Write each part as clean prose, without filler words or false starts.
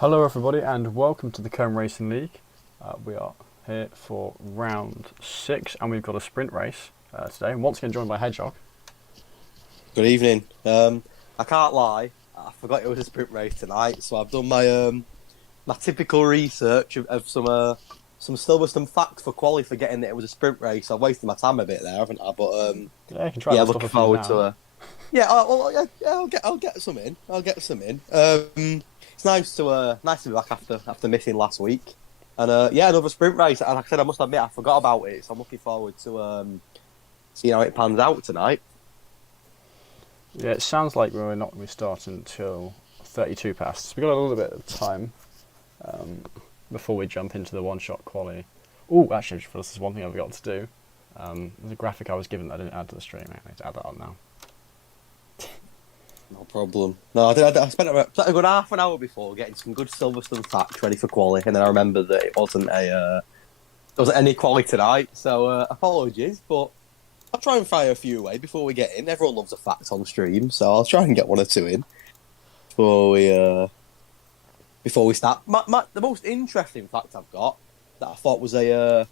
Hello everybody and welcome to the Comb Racing League. We are here for round 6 and we've got a sprint race today. And once again joined by Hedgehog. Good evening. I can't lie, I forgot it was a sprint race tonight, so I've done my typical research of some Silverstone facts for quali, forgetting that it was a sprint race. I've wasted my time a bit there, haven't I? But Yeah, you can try that stuff looking if you forward now. to I'll get some in. I'll get some in. It's nice to be back after missing last week, and another sprint race. And like I said, I must admit I forgot about it, so I'm looking forward to seeing how it pans out tonight. Yeah, it sounds like we're not going to be starting until 32 past. So we've got a little bit of time before we jump into the one-shot quali. Oh, actually, this is one thing I forgot to do. There's a graphic I was given that I didn't add to the stream. I need to add that on now. No problem. No, I spent a good half an hour before getting some good Silverstone facts ready for quali, and then I remembered that it wasn't any quali tonight. So apologies, but I'll try and fire a few away before we get in. Everyone loves a fact on stream, so I'll try and get one or two in before we start. The most interesting fact I've got that I thought was a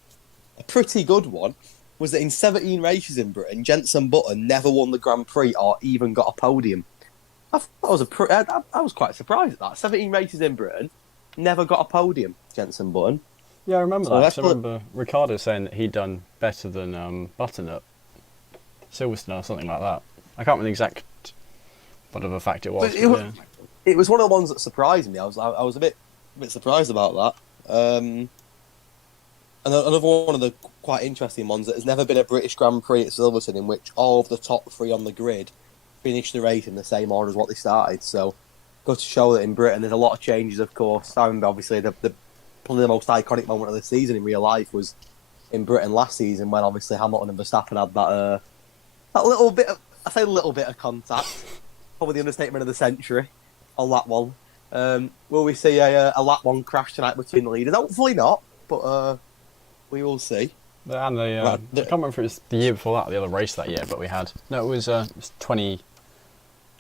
pretty good one was that in 17 races in Britain, Jenson Button never won the Grand Prix or even got a podium. I was quite surprised at that. 17 races in Britain, never got a podium, Jenson Button. Yeah, I remember that. I remember Ricardo saying that he'd done better than Button at Silverstone or something like that. I can't remember the exact whatever fact it was. It was one of the ones that surprised me. I was a bit surprised about that. And another one of the quite interesting ones that has never been a British Grand Prix at Silverstone in which all of the top three on the grid finished the race in the same order as what they started. So, got to show that in Britain there's a lot of changes, of course. I remember, obviously, probably the most iconic moment of the season in real life was in Britain last season when, obviously, Hamilton and Verstappen had that little bit of, I say a little bit of contact, probably the understatement of the century on lap one. Will we see a lap one crash tonight between the leaders? Hopefully not, but we will see. And I can't remember if it was the year before that, the other race that year, but we had... No, it was 20...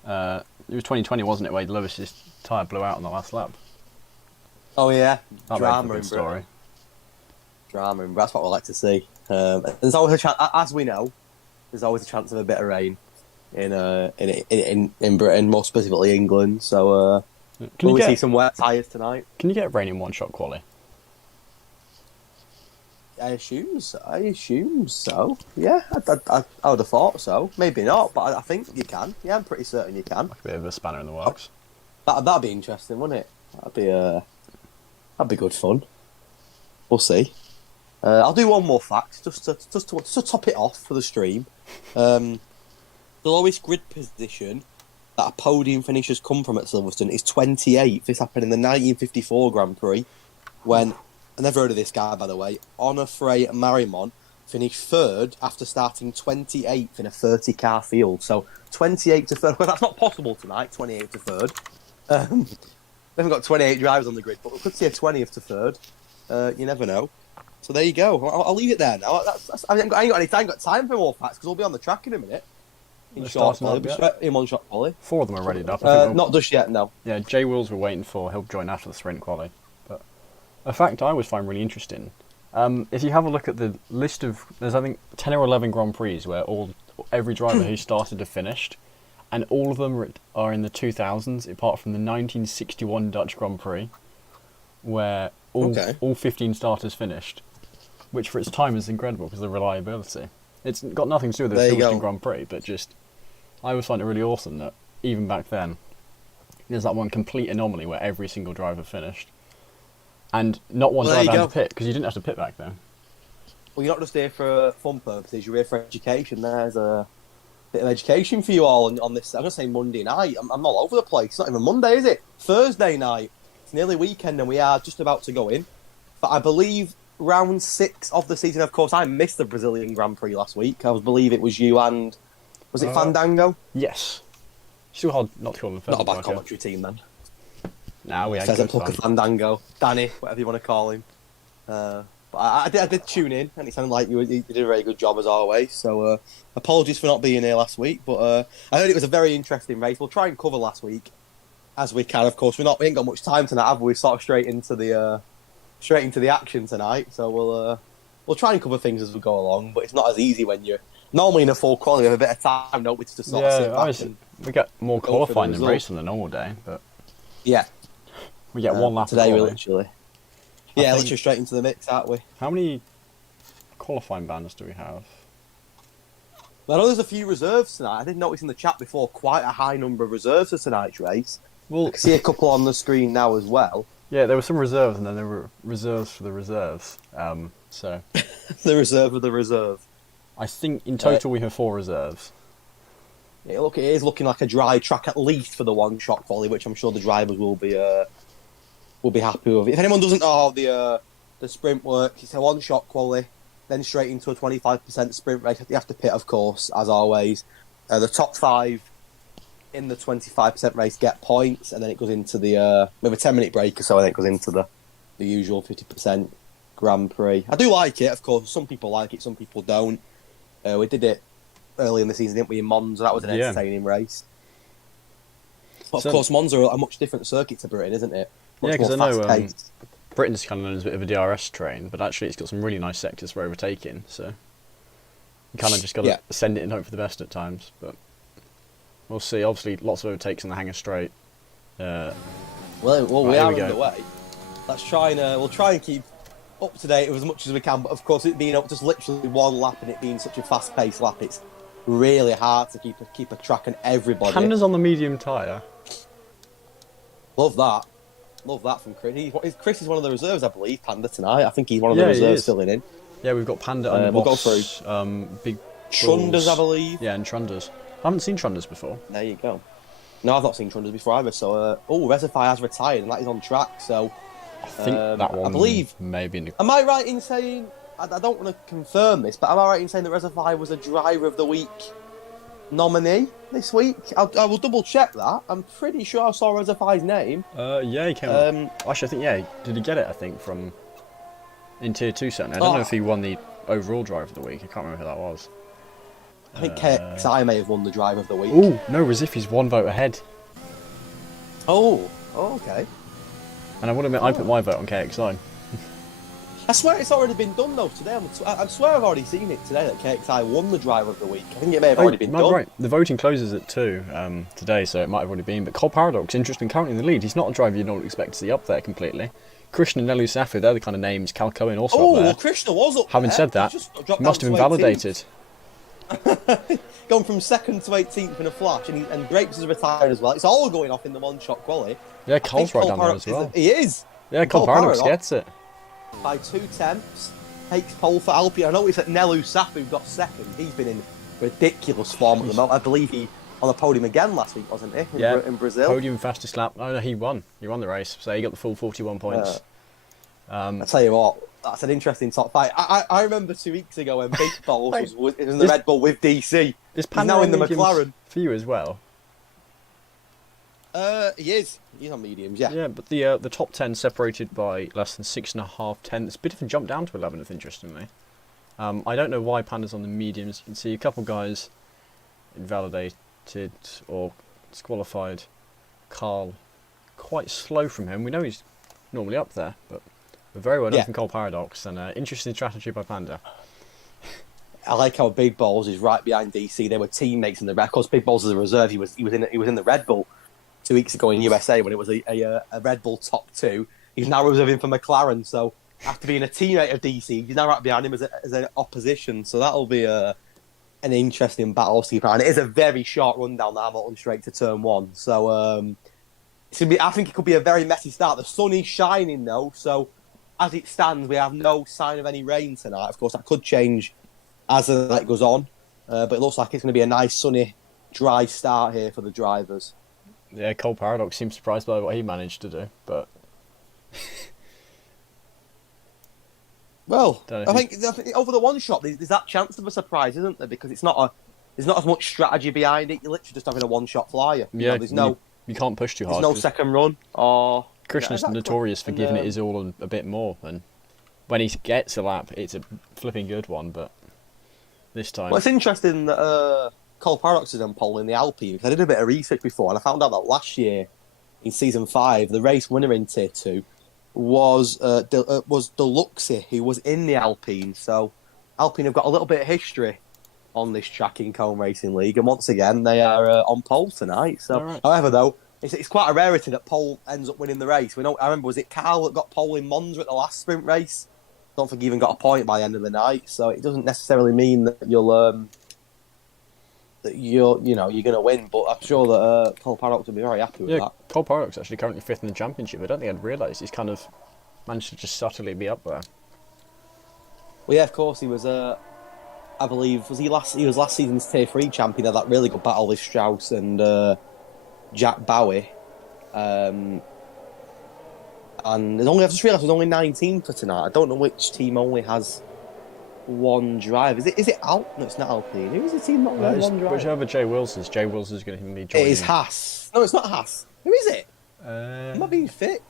it was 2020, wasn't it, where Lewis's tyre blew out on the last lap? Oh, yeah. That Drama in story. Drama, and that's what we like to see. There's always a chance, as we know, there's always a chance of a bit of rain in Britain, more specifically England. So will we see some wet tyres tonight? Can you get rain in one-shot quali? I assume so. Yeah, I would have thought so. Maybe not, but I think you can. Yeah, I'm pretty certain you can. Like a bit of a spanner in the works. That'd be interesting, wouldn't it? That'd be good fun. We'll see. I'll do one more fact just to top it off for the stream. The lowest grid position that a podium finish has come from at Silverstone is 28th. This happened in the 1954 Grand Prix when, I never heard of this guy, by the way, Onofre Marimon finished third after starting 28th in a 30-car field. So 28 to third. Well, that's not possible tonight, 28 to third. We haven't got 28 drivers on the grid, but we could see a 20th to third. You never know. So there you go. I'll leave it there now. I ain't got time for more facts because we'll be on the track in a minute. In one-shot quali. 4 of them are readied up. Not just yet, no. Yeah, Jay Wills we're waiting for. He'll join after the sprint quali. But a fact I always find really interesting, if you have a look at the list of... There's, I think, 10 or 11 Grand Prix where every driver who started have finished, and all of them are in the 2000s, apart from the 1961 Dutch Grand Prix, where all 15 starters finished, which for its time is incredible because of the reliability. It's got nothing to do with the Silverstone Grand Prix, but just... I always find it really awesome that, even back then, there's that one complete anomaly where every single driver finished. And not one driver had to pit, because you didn't have to pit back then. Well, you're not just here for fun purposes, you're here for education. There's a bit of education for you all on this, I'm going to say Monday night. I'm all over the place. It's not even Monday, is it? Thursday night. It's nearly weekend and we are just about to go in. But I believe round 6 of the season, of course, I missed the Brazilian Grand Prix last week. I believe it was you and... Was it Fandango? Yes. Still hard not to call them Not a bad commentary team then. Nah, we had Pheasant Plucker Fandango. Danny, whatever you want to call him. But I did tune in, and it sounded like you did a very good job as always. So apologies for not being here last week, but I heard it was a very interesting race. We'll try and cover last week as we can. Of course, we ain't got much time tonight, have we? Sort of straight into the action tonight. So we'll try and cover things as we go along. But it's not as easy when you're normally in a full quality with a bit of time. No, it's to sort of sit back and we get more qualifying than racing than a normal day, but yeah, we get one lap. Today we literally straight into the mix, aren't we? How many qualifying banners do we have? Well, I know there's a few reserves tonight. I did notice in the chat before quite a high number of reserves for tonight's race. Well, I can see a couple on the screen now as well. Yeah, there were some reserves, and then there were reserves for the reserves. So the reserve of the reserve. I think in total we have 4 reserves. Yeah, look, it is looking like a dry track at least for the one-shot quali, which I'm sure the drivers will be happy with. If anyone doesn't know how the sprint works, it's a one-shot quali, then straight into a 25% sprint race. You have to pit, of course, as always. The top 5 in the 25% race get points, and then it goes into the with a 10-minute break or so, and then it goes into the usual 50% Grand Prix. I do like it, of course. Some people like it, some people don't. We did it early in the season, didn't we, in Monza? That was an entertaining race. But of course, Monza are a much different circuit to Britain, isn't it? Much because I know Britain's kind of known as a bit of a DRS train, but actually it's got some really nice sectors for overtaking, so you kind of just got to send it and hope for the best at times. But we'll see. Obviously, lots of overtakes in the hangar straight. We are underway. We'll try and keep up to date with as much as we can. But of course, it being just literally one lap and it being such a fast-paced lap, it's really hard to keep a track on everybody. Panda's on the medium tyre. Love that from Chris. Chris is one of the reserves, I believe. Panda tonight. I think he's one of the reserves filling in. Yeah, we've got Panda and we'll Boss, go through. Big Trunders, Bulls. I believe. Yeah, and Trunders. I haven't seen Trunders before. There you go. No, I've not seen Trunders before either. So, Reservoir has retired, and that is on track. So, I think that one. I believe maybe. Am I right in saying? I don't want to confirm this, but am I right in saying that Reservoir was a Driver of the Week nominee this week? I will double check that. I'm pretty sure I saw Reservoir's name. Yeah, he came. Actually, I think did he get it? I think from in Tier 2 certainly. I don't know if he won the overall Driver of the Week. I can't remember who that was. I think KXI may have won the Driver of the Week. Oh no, Rezifi's 1 vote ahead. Oh, okay. And I would admit, I put my vote on KXI. I swear it's already been done though today. I swear I've already seen it today that KXI won the Driver of the Week. I think it may have already been done. Right. The voting closes at 2 today, so it might have already been. But Cole Paradox, interesting, currently in the lead. He's not a driver you don't expect to see up there completely. Krishna and Nelu Safu, they're the kind of names. Cal Cohen also up there. Well, Krishna was up Having there. said that, he must have been validated. Gone from 2nd to 18th in a flash, and Grapes is retired as well. It's all going off in the one-shot quali. Yeah, Cole's right down there as well. He is. Yeah, Cole Paradox gets it. By 2 tenths, takes pole for Alpine. I noticed that Nelu Safu got 2nd. He's been in ridiculous form at the moment. I believe he on the podium again last week, wasn't he? In Brazil. Podium fastest lap. Oh no, he won. He won the race, so he got the full 41 points. I tell you what, that's an interesting top 5. I remember 2 weeks ago when Big Balls was in the Red Bull with DC. He's now in the McLaren. For you as well. He is. He's on mediums, yeah. Yeah, but the top 10 separated by less than 6.5 tenths. A bit of a jump down to 11th, interestingly. I don't know why Panda's on the mediums. You can see a couple guys invalidated or disqualified. Carl, quite slow from him. We know he's normally up there, but we're very well done from Cole Paradox, and interesting strategy by Panda. I like how Big Balls is right behind DC. They were teammates in the Red Bull. Big Balls is a reserve. He was in the Red Bull 2 weeks ago in USA when it was a Red Bull top 2. He's now reserving for McLaren, so after being a teammate of DC, he's now right behind him as an opposition. So that'll be an interesting battle to keep an eye on. It is a very short run down the Hamilton straight to turn 1, so it's gonna be. I think it could be a very messy start. The sun is shining though, so as it stands, we have no sign of any rain tonight. Of course, that could change as the night goes on, but it looks like it's going to be a nice, sunny, dry start here for the drivers. Yeah, Cole Paradox seems surprised by what he managed to do, but well, I think over the one shot, there's that chance of a surprise, isn't there? Because there's not as much strategy behind it. You're literally just having a one shot flyer. Yeah, you can't push too hard. There's no second run. Or Krishna's notorious for giving it his all and a bit more, and when he gets a lap, it's a flipping good one. But this time, well, it's interesting that Cole Paradox is on pole in the Alpine, because I did a bit of research before, and I found out that last year in season 5, the race winner in Tier 2, was Deluxe, who was in the Alpine. So Alpine have got a little bit of history on this track in Cone Racing League, and once again they are on pole tonight. So, Right. however, though, it's quite a rarity that pole ends up winning the race. I remember, was it Carl that got pole in Monza at the last sprint race? I don't think he even got a point by the end of the night. So it doesn't necessarily mean that you're going to win, but I'm sure that Cole Paradox will be very happy with that. Cole Paradox actually currently 5th in the championship. I don't think I'd realised he's kind of managed to just subtly be up there. Well, yeah, of course he was. I believe he was last season's Tier 3 champion. Had that really good battle with Strauss and Jack Bowie. And I've just realised there's only 19 for tonight. I don't know which team only has one driver. Is it Al? No, it's not Alpine. Who is the team that only has one driver? Whichever Jay Wills is. Jay Wills is going to be joining. It is Haas. No, it's not Haas. Who is it? I'm not being thick.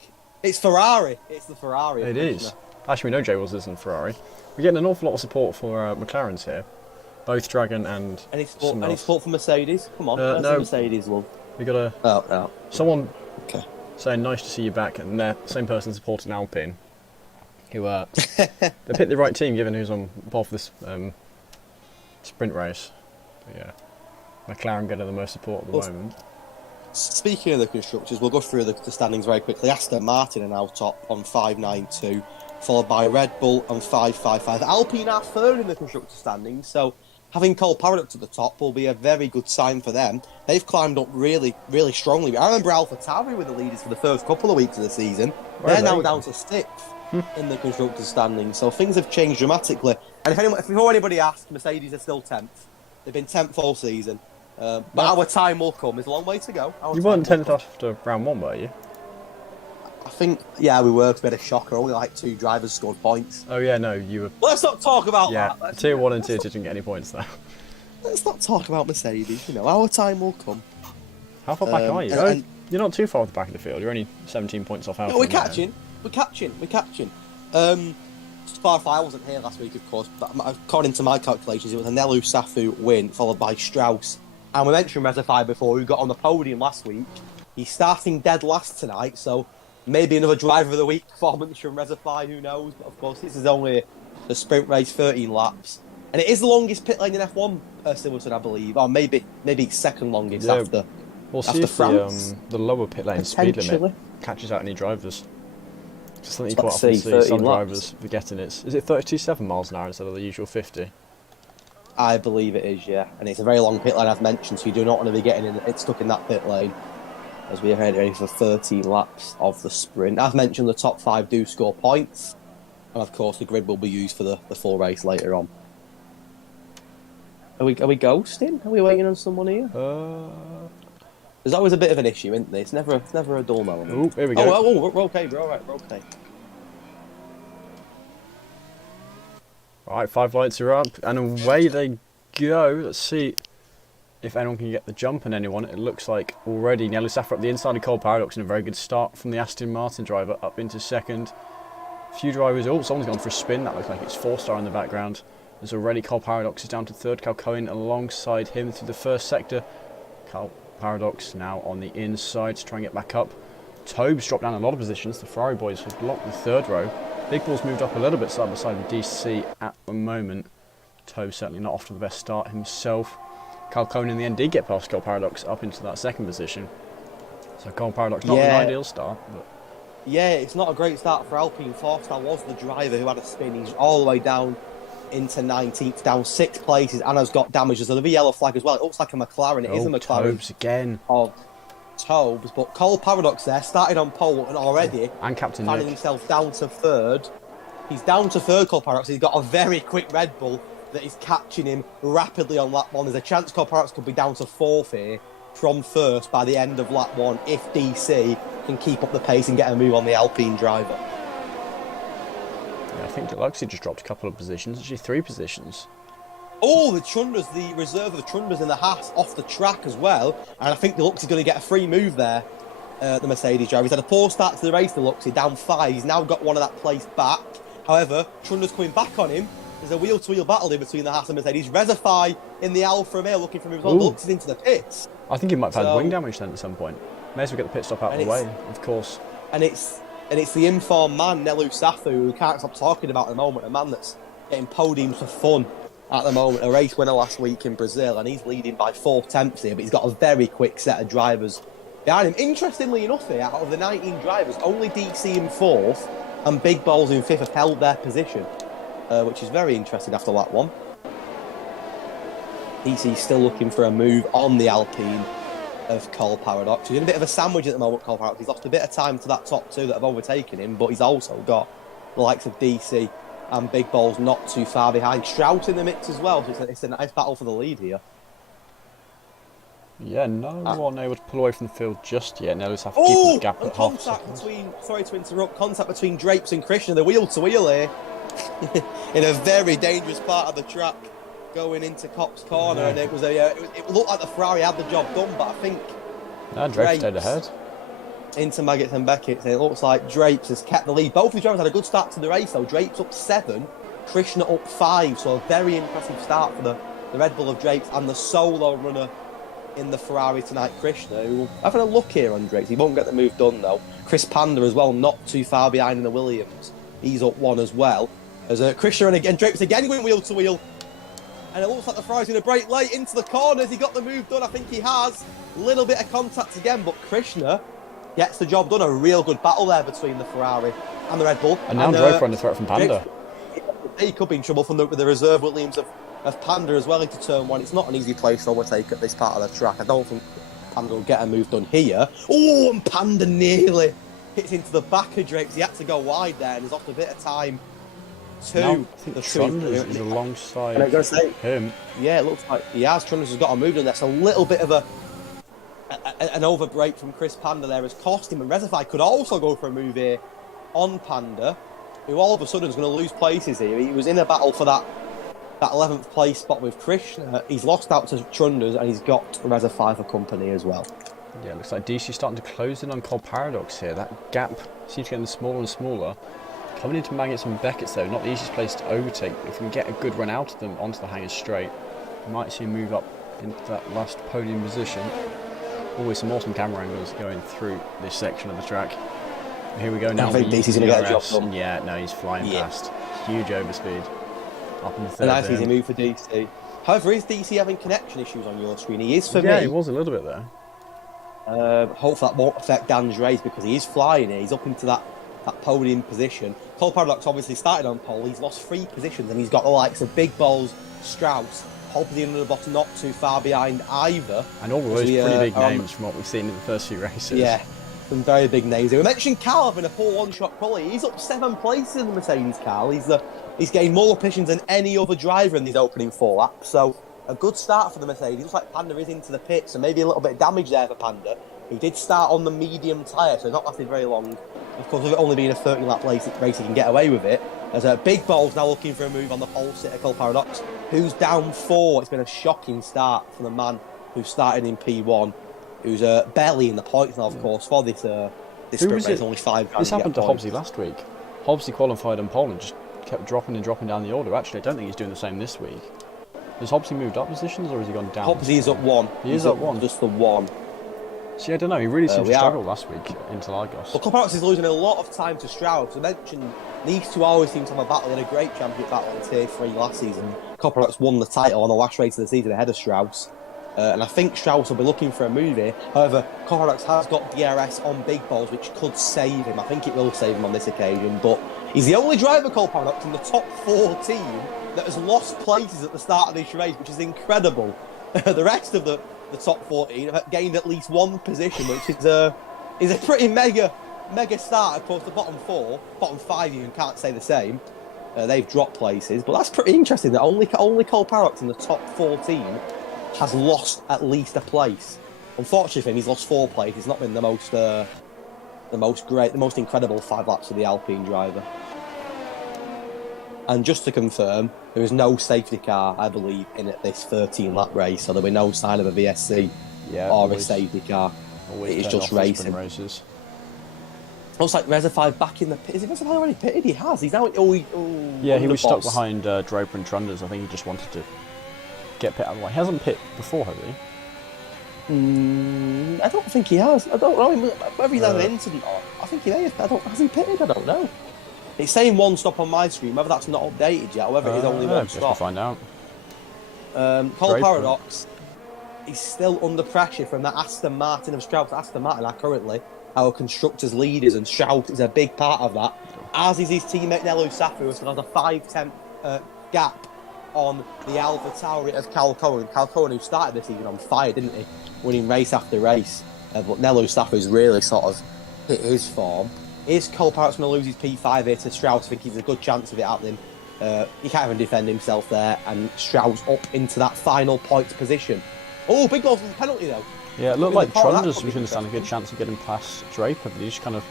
It's Ferrari. It's the Ferrari. It is. Actually, we know Jay Wills isn't Ferrari. We're getting an awful lot of support for McLaren's here. Both Dragon and any support for Mercedes? Come on, no. Mercedes, love. We got someone saying nice to see you back, and they're the same person supporting Alpine. Who they picked the right team given who's on pole for this sprint race. But yeah, McLaren getting the most support at the moment. Speaking of the constructors, we'll go through the standings very quickly. Aston Martin are now top on 592, followed by Red Bull on 555. Alpine are third in the constructor standings, so having Cole Paradox at the top will be a very good sign for them. They've climbed up really, really strongly. I remember AlphaTauri were the leaders for the first couple of weeks of the season. They're now down to 6th in the constructor standings, so things have changed dramatically. And if before anybody asks, Mercedes are still 10th. They've been 10th all season. But our time will come. There's a long way to go. You weren't 10th after round 1, were you? I think, yeah, we were. 'Cause we had a shocker. Only like 2 drivers scored points. Oh yeah, no, you were. Let's not talk about that. Yeah, Tier 1 and Tier 2 didn't get any points there. Let's not talk about Mercedes. Our time will come. How far back are you? You're not too far off the back of the field. You're only 17 points off. No, we're catching. We're catching. Sparfly wasn't here last week, of course, but according to my calculations, it was a Nelu Safu win, followed by Strauss. And we mentioned Rezafai before, who got on the podium last week. He's starting dead last tonight, so maybe another driver of the week performance from Rezafai, who knows? But of course, this is only the sprint race, 13 laps. And it is the longest pit lane in F1, Silverstone, I believe. Or maybe it's second longest after We'll see if the lower pit lane speed limit catches out any drivers. Just something you quite often see some drivers forgetting is it 32.7 miles an hour instead of the usual 50? I believe it is, yeah. And it's a very long pit lane, I've mentioned, so you do not want to be getting stuck in that pit lane as we are ready for 13 laps of the sprint. As mentioned, the top 5 do score points. And of course, the grid will be used for the full race later on. Are we ghosting? Are we waiting on someone here? There's always a bit of an issue, isn't there? It's never a dull moment. Oh, here we go. Oh, we're okay, we're alright, we're okay. Alright, 5 lights are up, and away they go. Let's see if anyone can get the jump on anyone. It looks like already Nelly Safra up the inside of Cole Paradox, and a very good start from the Aston Martin driver up into second. A few drivers, someone's gone for a spin. That looks like it's 4-star in the background. There's already Cole Paradox is down to third. Cal Cohen alongside him through the first sector. Cole Paradox now on the inside to try and get back up. Tobes dropped down a lot of positions. The Ferrari boys have blocked the third row. Big Ball's moved up a little bit side by side with DC at the moment. Tobes certainly not off to the best start himself. Cal Cohen in the end did get past Cole Paradox up into that second position. So Cole Paradox not an ideal start. But yeah, it's not a great start for Alpine. 4-star was the driver who had a spin. He's all the way down into 19th, down 6 places. Anna's got damage. There's another yellow flag as well. It looks like a McLaren. It is a McLaren. Tobes again. Tobes, but Cole Paradox there started on pole and already Captain finding himself down to third. He's down to third, Cole Paradox. He's got a very quick Red Bull that is catching him rapidly on lap 1. There's a chance Cole Paradox could be down to 4th here from first by the end of lap 1 if DC can keep up the pace and get a move on the Alpine driver. Yeah, I think Deluxe just dropped a couple of positions, actually 3 positions. Oh, the reserve of the Chundras in the Haas off the track as well. And I think Deluxe is going to get a free move there, the Mercedes driver. He's had a poor start to the race, Deluxe. He's down 5. He's now got one of that place back. However, Chundra's coming back on him. There's a wheel-to-wheel battle in between the Haas and Mercedes. Rezafai in the Alfa Romeo looking for him as well. Deluxe is into the pits. I think he might have had wing damage then at some point. May as well get the pit stop out of the way, of course. And it's the informed man, Nelu Safu, who can't stop talking about at the moment, a man that's getting podiums for fun at the moment, a race winner last week in Brazil, and he's leading by 4/10 here, but he's got a very quick set of drivers behind him. Interestingly enough here, out of the 19 drivers, only DC in 4th and Big Balls in 5th have held their position, which is very interesting after lap 1. DC's still looking for a move on the Alpine of Cole Paradox. He's in a bit of a sandwich at the moment, Cole Paradox. He's lost a bit of time to that top 2 that have overtaken him, but he's also got the likes of DC and Big Balls not too far behind. Strauss in the mix as well, so it's a nice battle for the lead here. Yeah, no one able to pull away from the field just yet. Now let's have to keep the gap at half a second. Sorry to interrupt, contact between Drapes and Krishna. They're wheel to wheel here in a very dangerous part of the track going into Copse Corner, and it looked like the Ferrari had the job done, but I think Drapes stayed ahead. Into Maggots and Beckett, and it looks like Drapes has kept the lead. Both of the drivers had a good start to the race though. Drapes up 7, Krishna up 5, so a very impressive start for the Red Bull of Drapes and the solo runner in the Ferrari tonight, Krishna, who having a look here on Drapes. He won't get the move done though. Chris Panda as well, not too far behind in the Williams. He's up 1 as well. As Krishna and again Drapes again going wheel to wheel. And it looks like the Ferrari's going to break late into the corners. He got the move done, I think he has. Little bit of contact again, but Krishna gets the job done. A real good battle there between the Ferrari and the Red Bull. And now Draper on the threat from Panda. He could be in trouble from the reserve Williams of Panda as well into turn 1. It's not an easy place to overtake at this part of the track. I don't think Panda will get a move done here. Oh, and Panda nearly hits into the back of Drapes. He had to go wide there and he's lost a bit of time. Now, I think Trunders is alongside him. Yeah, it looks like he has. Trunders has got a move done there. It's a little bit of an overbreak from Chris Panda there has cost him, and Reservoir could also go for a move here on Panda, who all of a sudden is going to lose places here. He was in a battle for that 11th place spot with Krishna. He's lost out to Trunders, and he's got Reservoir for company as well. Yeah, it looks like DC starting to close in on Cole Paradox here. That gap seems to getting smaller and smaller. Coming into Maggots and Beckett's though, not the easiest place to overtake. If we can get a good run out of them onto the hangers straight, we might see a move up into that last podium position. Always some awesome camera angles going through this section of the track. Here we go now. I think DC's going to get a job done. Yeah, no, he's flying past. Huge overspeed. Up in the third. A nice easy move for DC. However, is DC having connection issues on your screen? He is for me. Yeah, he was a little bit there. Hopefully that won't affect Dan's race because he is flying here. He's up into that podium position. Cole Paradox obviously started on pole. He's lost 3 positions and he's got the likes of Big Balls, Strauss, pole position under the bottom, not too far behind either. And all of those pretty big names from what we've seen in the first few races. Yeah, some very big names. We mentioned Carl having a poor one-shot quality. He's up 7 places in the Mercedes, Carl. He's getting more positions than any other driver in these opening 4 laps. So a good start for the Mercedes. Looks like Panda is into the pits, so maybe a little bit of damage there for Panda. He did start on the medium tyre, so he's not lasted very long. Of course, with it only being a 30-lap race, he can get away with it. There's a Big Ball's now looking for a move on the pole sitter, Cole Paradox, who's down 4. It's been a shocking start for the man who started in P1, who's barely in the points now, of course, for this sprint race, only 5 This happened to Hobbsy last week. Hobbsy qualified on pole and just kept dropping down the order. Actually, I don't think he's doing the same this week. Has Hobbsy moved up positions or has he gone down? Hobbsy is up 1. He's up 1. Just the 1. See, I don't know. He really seemed to struggle last week into Lagos. Well, Cole Paradox is losing a lot of time to Strauss. I mentioned these two always seem to have a battle. They had a great championship battle in Tier 3 last season. Cole Paradox won the title on the last race of the season ahead of Strauss. And I think Strauss will be looking for a move here. However, Cole Paradox has got DRS on Big Balls, which could save him. I think it will save him on this occasion. But he's the only driver, Cole Paradox, in the top 14 that has lost places at the start of this race, which is incredible. The rest of the top 14 have gained at least 1 position, which is a pretty mega start. Of course, the bottom 5 even can't say the same. They've dropped places, but that's pretty interesting that only Cole Paradox in the top 14 has lost at least a place. Unfortunately for him, he's lost 4 places. It's not been the most incredible 5 laps of the Alpine driver. And just to confirm, there is no safety car, I believe, in this 13-lap race, so there'll be no sign of a VSC or a safety car. It is just racing. Races. Looks like Reservoir back in the pit. Is he Reservoir already pitted? He has. He's now. Yeah, he was stuck behind Draper and Trunders. I think he just wanted to get pit out of the way. He hasn't pit before, has he? I don't think he has. I don't know whether he's had an incident or. I think he may have. Has he pitted? I don't know. It's saying one stop on my screen. Whether that's not updated yet, or whether it is only one Guess we'll stop. find out. Cole Paradox. He's still under pressure from that Aston Martin of Strauss. Aston Martin are currently our constructors' leaders, and Strauss is a big part of that. As is his teammate Nelu Safu, who has a 5-10 gap on the Alpha Tauri of Cal Cohen. Cal Cohen, who started this season on fire, didn't he? Winning race after race. But Nelu Safu's really sort of hit his form. Is Cole Paradox going to lose his P5 here to Strauss? I think he's a good chance of it happening. He can't even defend himself there, and Strauss up into that final points position. Oh, big goal for the penalty though. Yeah, it looked like Trunders was going to stand a good chance of getting past Draper, but he just kind of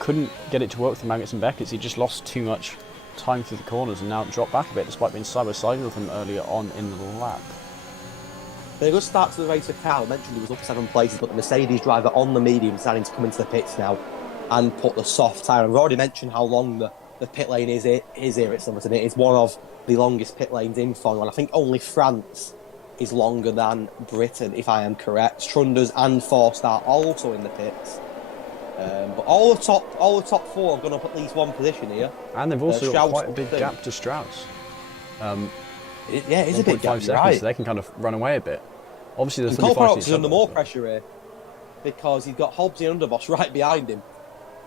couldn't get it to work with the Maggots and Beckett's. He just lost too much time through the corners and now dropped back a bit despite being side by side with him earlier on in the lap. A good start to the race for Cal. I mentioned he was up 7 places, but the Mercedes driver on the medium starting to come into the pits now and put the soft tyre. I've already mentioned how long the pit lane is here at Silverstone. It's one of the longest pit lanes in Formula 1. I think only France is longer than Britain, if I am correct. Trunders and Forstar also in the pits. But all the top four have gone up at least one position here. And they've also got quite a big gap to Strauss. It is a big gap, seconds, right. so they can kind of run away a bit. Obviously, the Cole Paradox is under more pressure here because he's got Hobbs and Underboss right behind him.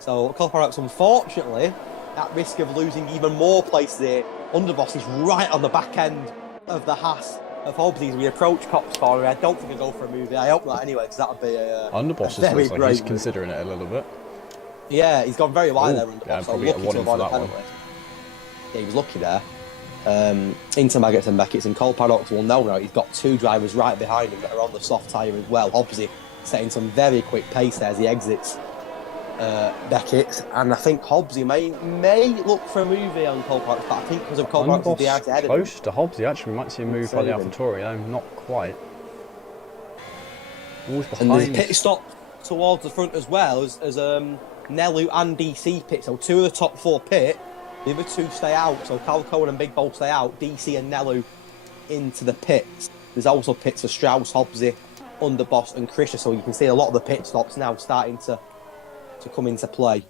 So Cole Paradox, unfortunately, at risk of losing even more places here, Underboss is right on the back end of the Haas of Hobbs as we approach Copse Corner. I don't think I'll go for a movie. I hope not anyway, because that would be a Underboss looks like he's considering it a little bit. Yeah, he's gone very wide there, Underboss. Yeah, so probably lucky to avoid a penalty. Yeah, he was lucky there. Into Maggots and Beckett's, and Cole Paradox will know now he's got 2 drivers right behind him that are on the soft tyre as well. Hobbsy setting some very quick pace there as he exits Beckett's, and I think Hobbsy may look for a movie on Cole Paradox, but I think because of Cole Paradox's DRS ahead of him. Close to Hobbsy, actually, we might see a move by the AlphaTauri, though not quite. Always behind. And there's pit stop towards the front as well as Nelu and DC pit, so 2 of the top 4 pit. The other 2 stay out, so Cal Cohen and Big Bowl stay out, DC and Nelu into the pits. There's also pits for Strauss, Hobbsy, Underboss and Krisha, so you can see a lot of the pit stops now starting to come into play.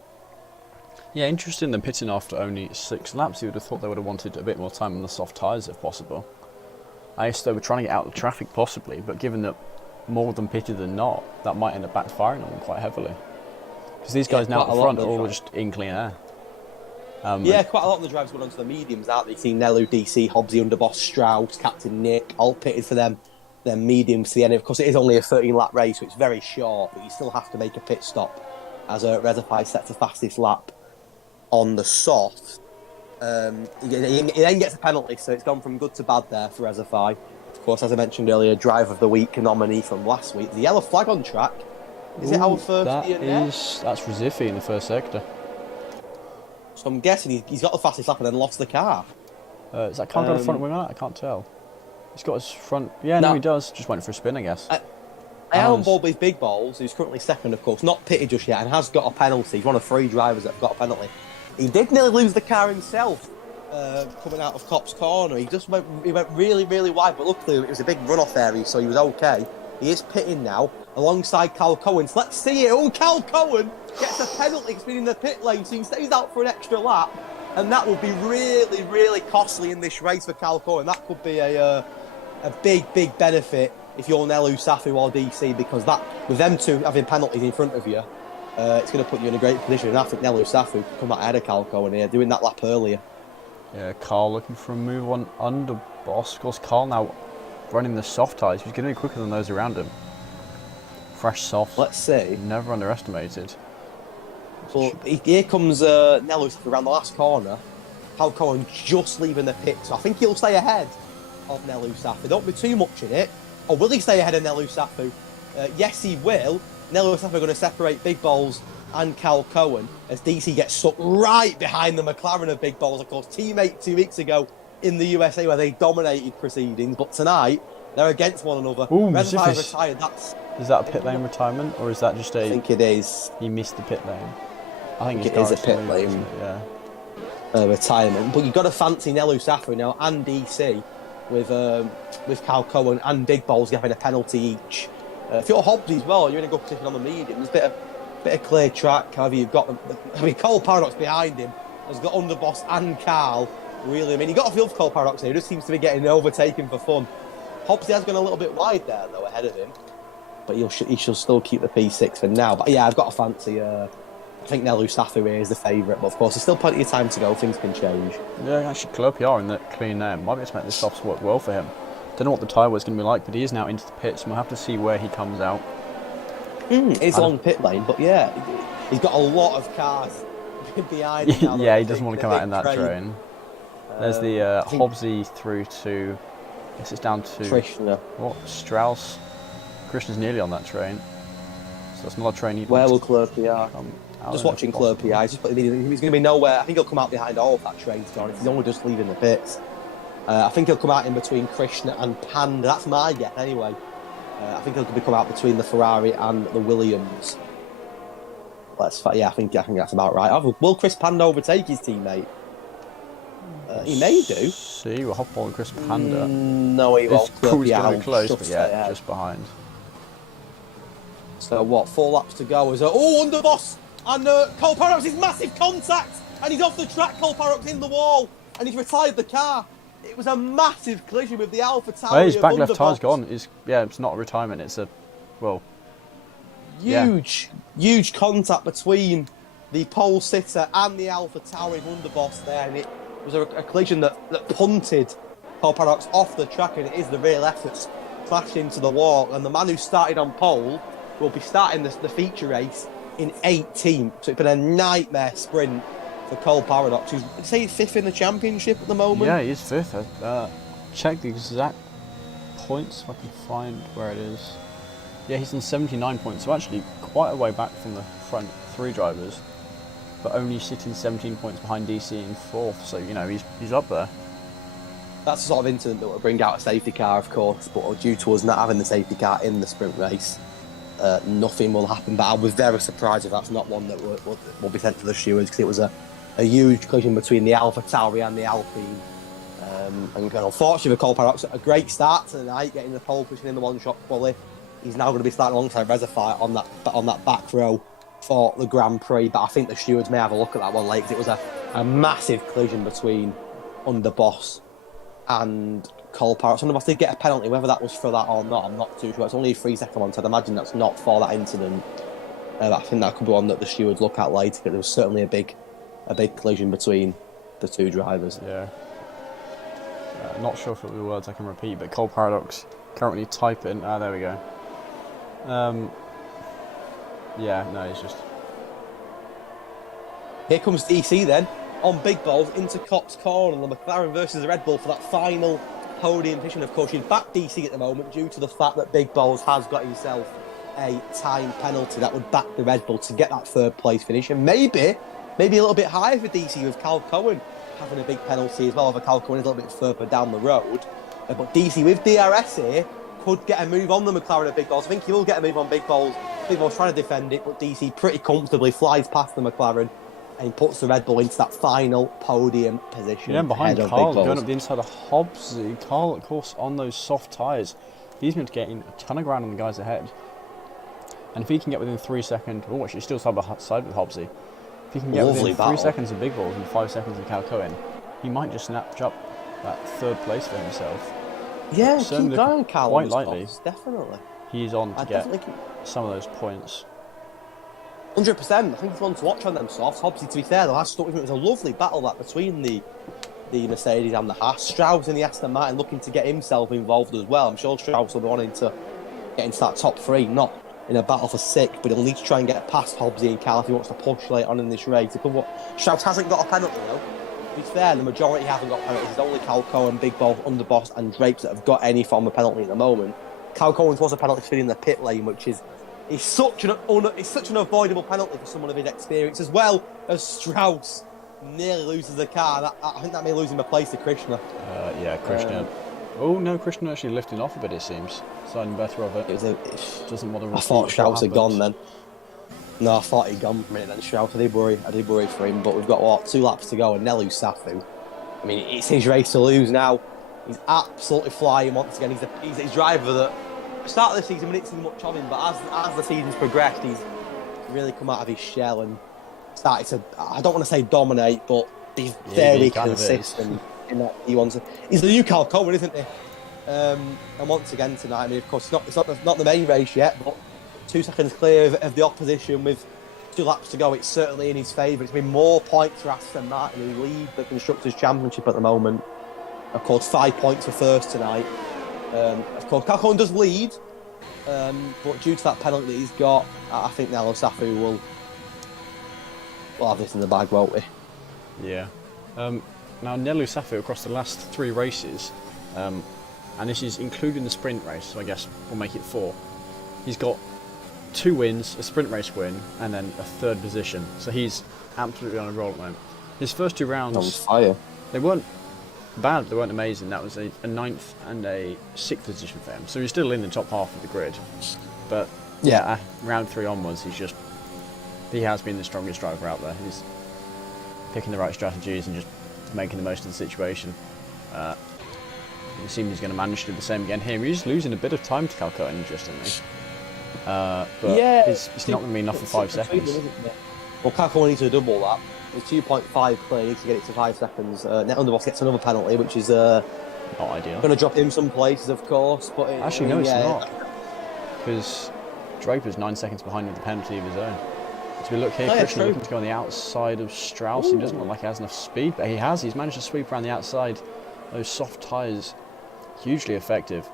Yeah, interesting them pitting after only 6 laps. You would have thought they would have wanted a bit more time on the soft tyres if possible. I guess they were trying to get out of the traffic possibly, but given that more of them pitted than not, that might end up backfiring on them quite heavily. Because these guys now at the front are all just in clean air. Quite a lot of the drivers going onto the mediums, aren't they? You see Nelu, DC, Hobbsy, Underboss, Strauss, Captain Nick, all pitted for them mediums to the end. Of course, it is only a 13-lap race, so it's very short, but you still have to make a pit stop as Rezafai sets the fastest lap on the soft. He then gets a penalty, so it's gone from good to bad there for Rezafai. Of course, as I mentioned earlier, Driver of the Week nominee from last week. The yellow flag on track. Is it our first year now? That's Rizifi in the first sector. So I'm guessing he's got the fastest lap and then lost the car. Is that car got a front wing on it? I can't tell. He's got his front... Yeah, no, he does. Just went for a spin, I guess. Alan Bowlby's Big Balls, who's currently second, of course, not pitted just yet and has got a penalty. He's one of 3 drivers that have got a penalty. He did nearly lose the car himself coming out of Copse Corner. He went really, really wide, but luckily it was a big runoff area, so he was okay. He is pitting now alongside Cal Cohen. So let's see it. Oh, Cal Cohen gets a penalty for being in the pit lane, so he stays out for an extra lap. And that would be really, really costly in this race for Cal Cohen. That could be a big, big benefit if you're Nelu, Safu or DC, because that with them 2 having penalties in front of you, it's going to put you in a great position. And I think Nelu Safu could come out ahead of Cal Cohen here, doing that lap earlier. Yeah, Carl looking for a move on Underboss. Of course, Carl now running the soft tyres. He's going to be quicker than those around him. Fresh soft. Let's see. Never underestimated. But here comes Nelu Safu around the last corner. Cal Cohen just leaving the pit, so I think he'll stay ahead of Nelu Safu. Don't be too much in it. Or will he stay ahead of Nelu Safu? Yes, he will. Nelu Safu are going to separate Big Balls and Cal Cohen as DC gets stuck right behind the McLaren of Big Balls. Of course, teammate 2 weeks ago in the USA where they dominated proceedings, but tonight they're against one another. Rezafai retired. Is that a pit lane retirement, or is that just a... I think it is. He missed the pit lane. I think it is a pit lane. Yeah. Retirement. But you've got to fancy Nelu Safu now and DC with Cal Cohen and Big Balls having a penalty each If you're Hobbs as well, you're in a good position on the medium. There's a bit of clear track. However, you've got Cole Paradox behind him has got Underboss and Carl. Really, I mean, you got a feel for Cole Paradox here. He just seems to be getting overtaken for fun. Hobbs has gone a little bit wide there though, ahead of him, but he shall still keep the P6 for now. But yeah, I've got a fancy. I think Nelu Safu here is the favourite, but of course, there's still plenty of time to go. Things can change. Yeah, actually, Clerpiar in that clean there might be able to make this softs work well for him. Don't know what the tyre was going to be like, but he is now into the pits, and we'll have to see where he comes out. It's a long pit lane, but yeah, he's got a lot of cars behind him. Yeah, he doesn't want to come out in that train. There's the Hobbsy through to. I guess it's down to Krishna. What? Strauss. Krishna's nearly on that train. So that's another train. Where will Clerpiar? Just watching Clerpiar. He's going to be nowhere. I think he'll come out behind all of that train, to be honest. He's only just leaving the pits. I think he'll come out in between Krishna and Panda. That's my guess, anyway. I think he'll come out between the Ferrari and the Williams. I think that's about right. Will Chris Panda overtake his teammate? He may do. See, we'll hop on Chris Panda. No, he won't. It's going to be close, but yeah, just behind. So what? 4 laps to go. Underboss and Cole Paradox is massive contact, and he's off the track. Cole Paradox in the wall, and he's retired the car. It was a massive collision with the Alpha Tauri. His back left tyre's gone. It's not a retirement. It's a huge contact between the pole sitter and the Alpha Tauri Underboss there, and it was a collision that punted Cole Paradox off the track, and it is the real efforts crashed into the wall. And the man who started on pole will be starting the feature race in 18th. So it's been a nightmare sprint for Cole Paradox, who's say 5th in the championship at the moment. Yeah, he's 5th. Check the exact points if I can find where it is. Yeah, he's on 79 points, so actually quite a way back from the front 3 drivers, but only sitting 17 points behind DC in 4th, so he's up there. That's the sort of incident that will bring out a safety car, of course, but due to us not having the safety car in the sprint race, nothing will happen. But I was very surprised if that's not one that will be sent to the stewards, because it was a huge collision between the Alpha Tauri and the Alpine. And unfortunately for Cole Paradox, a great start to the night, getting the pole position in the one-shot quali. He's now going to be starting alongside Reservoir on that back row for the Grand Prix. But I think the stewards may have a look at that one later, because it was a massive collision between Underboss and Cole Paradox. Underboss did get a penalty, whether that was for that or not, I'm not too sure. It's only a 3-second one, so I'd imagine that's not for that incident. I think that could be one that the stewards look at later, because there was certainly a big collision between the 2 drivers. Yeah. Not sure if it'll be words I can repeat, but Cole Paradox currently typing. There we go. It's just. Here comes DC then, on big balls into Cox Corner, the McLaren versus the Red Bull for that final podium position. Of course, she's back DC at the moment due to the fact that Big Balls has got himself a time penalty that would back the Red Bull to get that 3rd place finish, and maybe a little bit higher for DC with Cal Cohen having a big penalty as well. If Cal Cohen is a little bit further down the road, but DC with DRS here could get a move on the McLaren at Big Balls. I think he will get a move on Big Balls. Big Balls trying to defend it, but DC pretty comfortably flies past the McLaren and puts the Red Bull into that final podium position. Yeah, and behind Carl, going up the inside of Hobbsy. Carl, of course, on those soft tyres, he's been getting a ton of ground on the guys ahead. And if he can get within 3 seconds, actually still side by side with Hobbsy. If he can get within 3 seconds of Big Balls and 5 seconds of Cal Cohen, he might just snatch up that 3rd place for himself. Yeah, keep going, Cal. Quite lightly. Definitely. He's on to get some of those points. 100%. I think it's one to watch on them softs. Hobbsy, to be fair, it was a lovely battle that between the Mercedes and the Haas. Strauss in the Aston Martin looking to get himself involved as well. I'm sure Strauss will be wanting to get into that top 3, not in a battle for 6th, but he'll need to try and get past Hobbsy and Cal if he wants to push later on in this race. Strauss hasn't got a penalty though. To be fair, the majority haven't got penalties. It's only Cal Cohen, Big Balls, Underboss and Drapes that have got any form of penalty at the moment. Cal Cohen's was a penalty for in the pit lane, which is such an avoidable penalty for someone of his experience, as well as Strauss nearly loses the car. I think that may lose him a place to Krishna. Krishna. Krishna actually lifting off a bit, it seems. Signing better of it. Doesn't want to. I thought Strauss had gone then. No, I thought he'd gone from it then. Strauss, I did worry for him, but we've got 2 laps to go, and Nelu Safu. I mean, it's his race to lose now. He's absolutely flying once again. He's a driver that start of the season, we didn't see much of him, but as the season's progressed, he's really come out of his shell and started to, I don't want to say dominate, but he's very consistent in that he wants to. He's the new Cal Cohen, isn't he? And once again tonight, I mean, of course, it's not the main race yet, but 2 seconds clear of the opposition with 2 laps to go. It's certainly in his favour. It's been more points for Aston Martin, who lead the Constructors' Championship at the moment. Of course, 5 points for first tonight. Of course, Cal Cohen does lead, but due to that penalty that he's got, I think Nello Safu will have this in the bag, won't we? Yeah. Now, Nelu Safu across the last 3 races, and this is including the sprint race, so I guess we'll make it 4. He's got 2 wins, a sprint race win, and then a 3rd position. So he's absolutely on a roll at the moment. His first 2 rounds, on fire. They weren't bad, they weren't amazing. That was a 9th and a 6th position for him. So he's still in the top half of the grid. But yeah, round 3 onwards, he has been the strongest driver out there. He's picking the right strategies and just making the most of the situation. It seems he's going to manage to do the same again here. He's losing a bit of time to Cal Cohen, interestingly. But yeah, it's not going to be enough for 5 seconds. Well, Cal Cohen needs to double that. It's 2.5 clear, he needs to get it to 5 seconds. Net Underboss gets another penalty, which is not ideal. Going to drop him some places, of course. But actually, no, it's not. Because Draper's 9 seconds behind with the penalty of his own. So we look here, Christian looking to go on the outside of Strauss. Ooh. He doesn't look like he has enough speed, but he has. He's managed to sweep around the outside. Those soft tyres, hugely effective.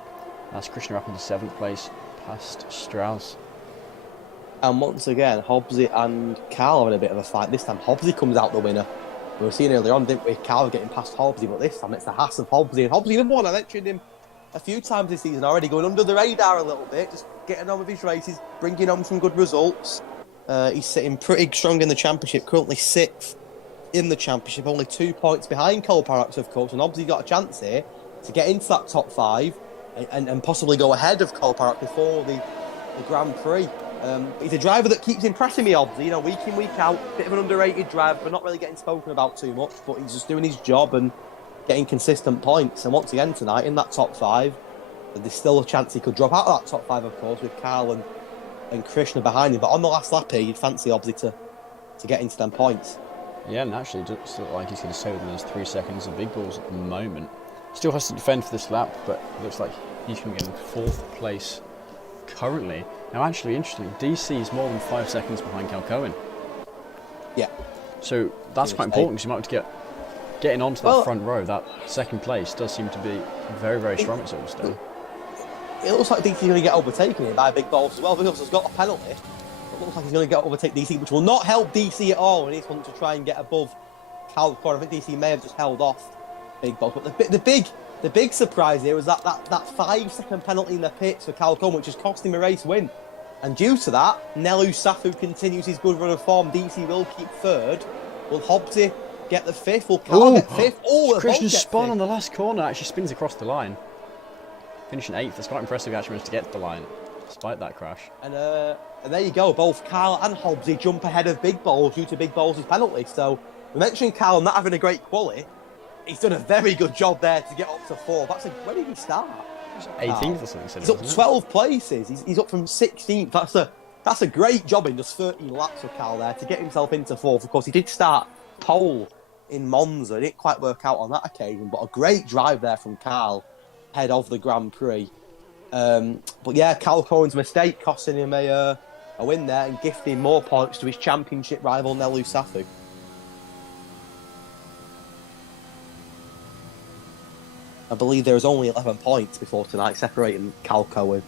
That's Christian up into 7th place, past Strauss. And once again, Hobbsy and Carl are in a bit of a fight. This time, Hobbsy comes out the winner. We were seeing earlier on, didn't we? Carl getting past Hobbsy, but this time it's the Haas of Hobbsy. And Hobbsy, number one, I mentioned him a few times this season already, going under the radar a little bit, just getting on with his races, bringing on some good results. He's sitting pretty strong in the championship, currently 6th in the championship, only 2 points behind Cole Parax, of course, and obviously got a chance here to get into that top 5 and possibly go ahead of Cole Parax before the Grand Prix. He's a driver that keeps impressing me, obviously, week in, week out, bit of an underrated driver, but not really getting spoken about too much, but he's just doing his job and getting consistent points. And once again tonight, in that top 5, there's still a chance he could drop out of that top 5, of course, with Carl and Krishna behind him. But on the last lap here, you'd fancy obviously to get into them points. Yeah, and actually it does look like he's going to stay within those 3 seconds of big balls at the moment. Still has to defend for this lap, but it looks like he's going to get in 4th place currently. Now, actually, interestingly, DC is more than 5 seconds behind Cal Cohen. Yeah. So that's quite important because you might have to getting onto that front row. That 2nd place does seem to be very, very strong at Silverstone. It looks like DC's going to get overtaken here by big balls as well, because he's got a penalty. It looks like he's going to overtake DC, which will not help DC at all, and he's wanting to try and get above Cal Cohen. I think DC may have just held off big balls, but the big surprise here was that 5-second penalty in the pits for Cal Cohen, which has cost him a race win. And due to that, Nelu Safu continues his good run of form. DC will keep 3rd. Will Hobbsy get the 5th? Will Cal get 5th? Oh, Christian spun on the last corner, actually spins across the line. Finishing 8th. That's quite impressive. He actually managed to get to the line, despite that crash. And there you go. Both Carl and Hobbsy jump ahead of Big Balls due to Big Balls' penalty. So we mentioned Carl not having a great quali. He's done a very good job there to get up to 4th. That's where did he start? 18th or something. He's up 12 places. He's up from 16th. That's a great job in just 13 laps for Carl there to get himself into 4th. Of course, he did start pole in Monza. It didn't quite work out on that occasion, but a great drive there from Carl ahead of the Grand Prix. But yeah, Cal Cohen's mistake costing him a win there and gifting more points to his championship rival Nelu Safu. I believe there was only 11 points before tonight separating Cal Cohen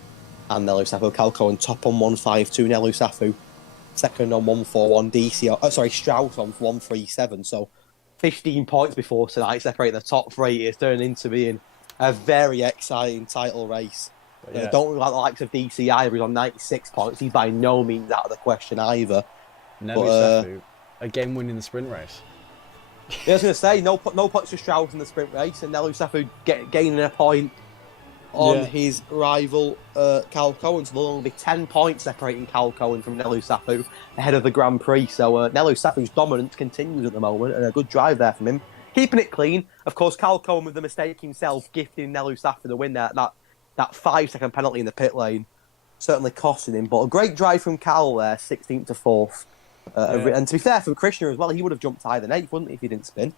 and Nelu Safu. Cal Cohen top on 152, Nelu Safu second on 141, DC, Strauss on 137. So 15 points before tonight separating the top 3. It's turning into being a very exciting title race. Yeah. Don't look like the likes of DC either. He's on 96 points. He's by no means out of the question either. Nelu Safu again winning the sprint race. Yeah, I was going to say, no points for Strauss in the sprint race, and Nelu Safu gaining a point on his rival Cal Cohen. So there'll only be 10 points separating Cal Cohen from Nelu Safu ahead of the Grand Prix. So Nelu Safu's dominance continues at the moment, and a good drive there from him. Keeping it clean. Of course, Cal Cohen with the mistake himself, gifting Nelu Safu the win there. That that 5-second penalty in the pit lane certainly costing him. But a great drive from Cal there, 16th to 4th. And to be fair, from Krishna as well, he would have jumped higher than 8th, wouldn't he, if he didn't spin?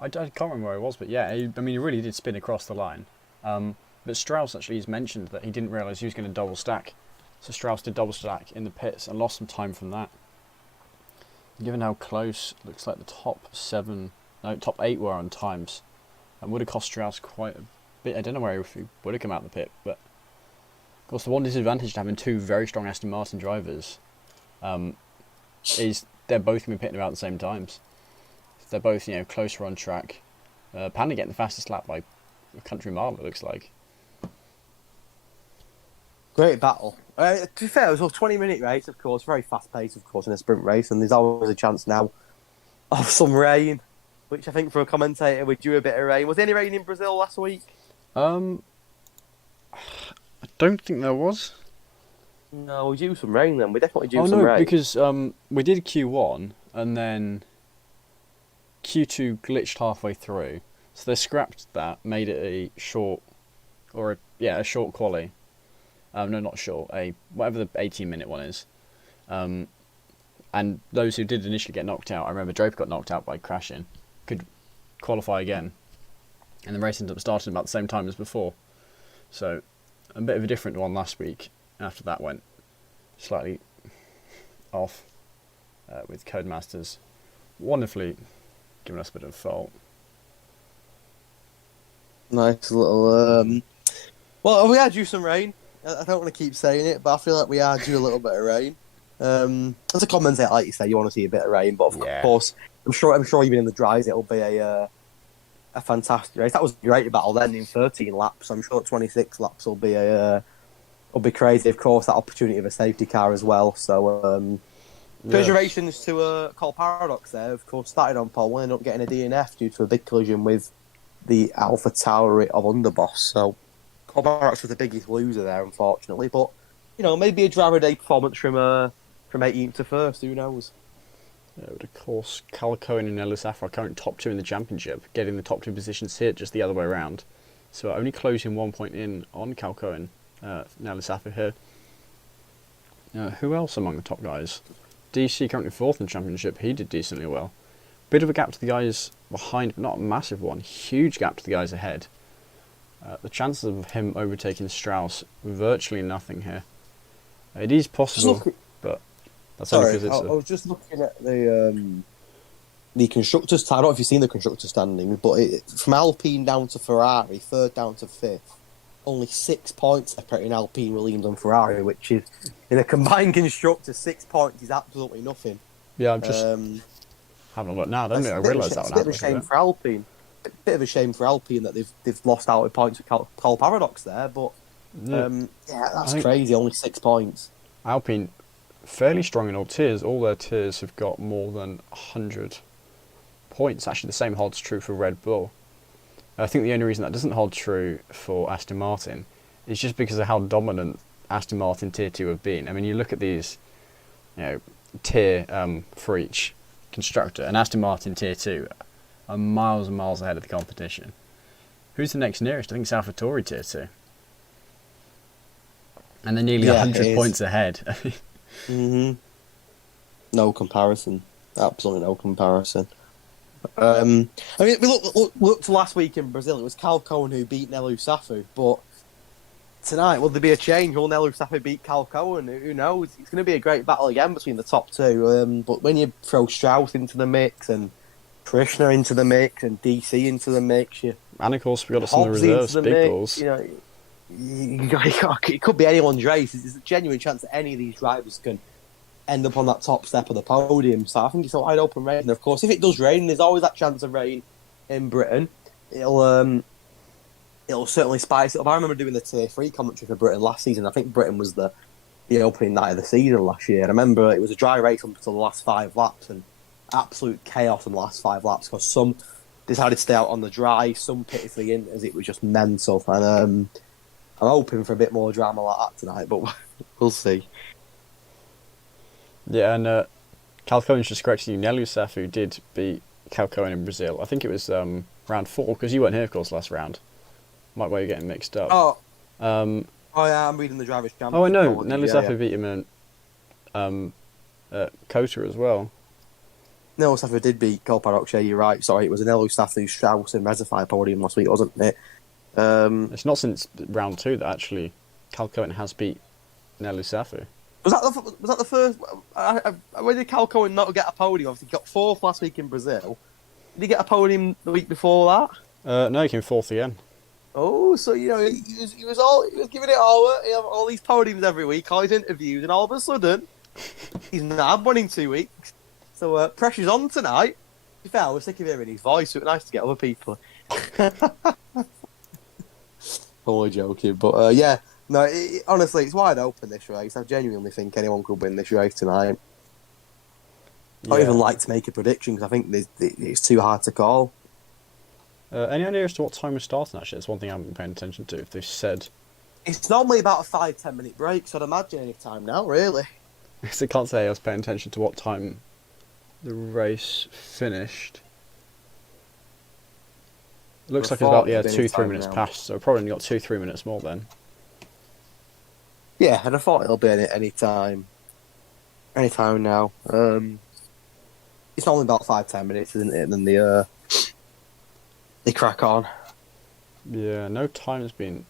I can't remember where it was, but yeah, he really did spin across the line. But Strauss actually has mentioned that he didn't realise he was going to double stack. So Strauss did double stack in the pits and lost some time from that. Given how close it looks like the top 8 were on times, and would have cost Strauss quite a bit. I don't know where if he would have come out of the pit, but of course the one disadvantage to having two very strong Aston Martin drivers is they're both going to be pitting about the same times. They're both closer on track. Panda getting the fastest lap by a country mile, it looks like. Great battle. To be fair, it was a 20-minute race, of course, very fast-paced, of course, in a sprint race, and there's always a chance now of some rain, which I think for a commentator would do a bit of rain. Was there any rain in Brazil last week? I don't think there was. No, we due some rain then. We definitely due some rain. Because we did Q1, and then Q2 glitched halfway through, so they scrapped that, made it a short quali. No, not short. Whatever the 18-minute one is. And those who did initially get knocked out, I remember Draper got knocked out by crashing, could qualify again. And the race ended up starting about the same time as before. So, a bit of a different one last week. After that went slightly off with Codemasters wonderfully giving us a bit of a fault. Nice little... Well, we are due some rain. I don't want to keep saying it, but I feel like we are due a little bit of rain. As a commentator, like you say, you want to see a bit of rain, but of course, I'm sure even in the dries, it'll be a fantastic race. That was a great battle then in 13 laps. I'm sure 26 laps will be crazy. Of course, that opportunity of a safety car as well. So, congratulations to Cole Paradox there. Of course, started on pole, ended up getting a DNF due to a big collision with the Alpha Tauri of Underboss. So. Paradox was the biggest loser there, unfortunately. But, maybe a driver day performance from 18th to 1st, who knows? Yeah, but of course, Cal Cohen and Ellis Afro are current top 2 in the championship, getting the top 2 positions here, just the other way around. So only closing 1 point in on Cal Cohen and Ellis Afro here. Who else among the top guys? DC currently 4th in the championship, he did decently well. Bit of a gap to the guys behind, but not a massive one. Huge gap to the guys ahead. The chances of him overtaking Strauss, virtually nothing here. It is possible, but that's only because it's... I was just looking at the constructors' time. I don't know if you've seen the constructor standings, but from Alpine down to Ferrari, 3rd down to 5th, only 6 points separating Alpine, Williams and Ferrari, which is, in a combined constructor, 6 points is absolutely nothing. Yeah, I'm just having a look now, don't I realise that one. It's a bit of a shame for Alpine. Bit of a shame for Alpine that they've lost out with points with Cole Paradox there, but that's crazy. Only 6 points. Alpine fairly strong in all tiers. All their tiers have got more than 100 points. Actually, the same holds true for Red Bull. I think the only reason that doesn't hold true for Aston Martin is just because of how dominant Aston Martin Tier 2 have been. I mean, you look at these, tier for each constructor, and Aston Martin Tier 2 are miles and miles ahead of the competition. Who's the next nearest? I think it's AlphaTauri Tier 2. And they're nearly 100 points ahead. No comparison. Absolutely no comparison. We look to last week in Brazil. It was Cal Cohen who beat Nelu Safu, but tonight, will there be a change? Will Nelu Safu beat Cal Cohen? Who knows? It's going to be a great battle again between the top 2. But when you throw Strauss into the mix and Krishna into the mix and DC into the mix, and of course we got some of the reserves, big balls. It could be anyone's race. There's a genuine chance that any of these drivers can end up on that top step of the podium. So I think it's a wide open race. And of course, if it does rain, there's always that chance of rain in Britain. It'll certainly spice it up. I remember doing the Tier 3 commentary for Britain last season. I think Britain was the opening night of the season last year. I remember it was a dry race up until the last 5 laps and absolute chaos in the last 5 laps because some decided to stay out on the dry, some pitted for the in as it was just mental. And I'm hoping for a bit more drama like that tonight, but we'll see. Yeah, and Cal Cohen's just correcting you. Nelu Safu did beat Cal Cohen in Brazil. I think it was round 4, because you weren't here, of course, last round. Might be you're getting mixed up. Oh, Um, oh yeah, I'm reading the Drivers' Championship. oh, I know. Apologies, Nelly yeah, Safi yeah. beat him at Kota as well. No, Safi did beat Cole Paradox, yeah, you're right. Sorry, it was an Elu Safi, Strauss and Rezify podium last week, wasn't it? It's not since round 2 that actually Cal Cohen has beat Nelly Safi. Was that the first? When did Cal Cohen not get a podium? Obviously, he got 4th last week in Brazil. Did he get a podium the week before that? No, he came 4th again. Oh, so he was giving it all. He had all these podiums every week, all these interviews, and all of a sudden, he's not had one in 2 weeks. So pressure's on tonight. To be fair, I was sick of hearing his voice, so it's nice to get other people. Only joking, but yeah. No, honestly, it's wide open, this race. I genuinely think anyone could win this race tonight. I don't even like to make a prediction because I think it's too hard to call. Any idea as to what time we're starting, actually? It's one thing I haven't been paying attention to. If they've said... It's normally about a 5-10 minute break, so I'd imagine any time now, really. So I can't say I was paying attention to what time the race finished. It looks like it's about 2-3 minutes past, so we've probably only got 2-3 minutes more then. Yeah, and I thought it'll be any time. Any time now. It's only about 5-10 minutes, isn't it? And then they crack on. Yeah, no time has been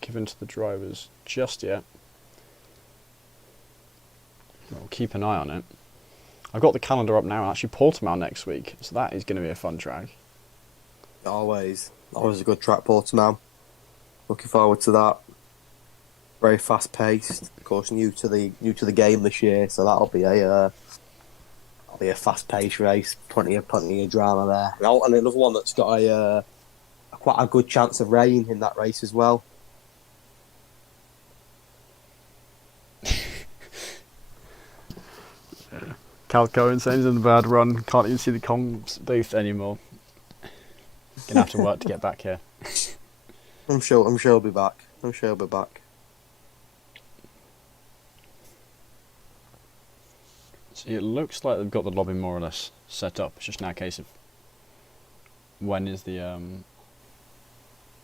given to the drivers just yet. We'll keep an eye on it. I've got the calendar up now. Actually, Portimao next week, so that is going to be a fun track. Always a good track, Portimao. Looking forward to that. Very fast paced. Of course, new to the game this year, so that'll be a fast paced race. Plenty of drama there. And another one that's got quite a good chance of rain in that race as well. Cal Cohen saying he's in a bad run. Can't even see the comms booth anymore. Gonna have to work to get back here. I'm sure he'll be back. So it looks like they've got the lobby more or less set up. It's just now a case of when is the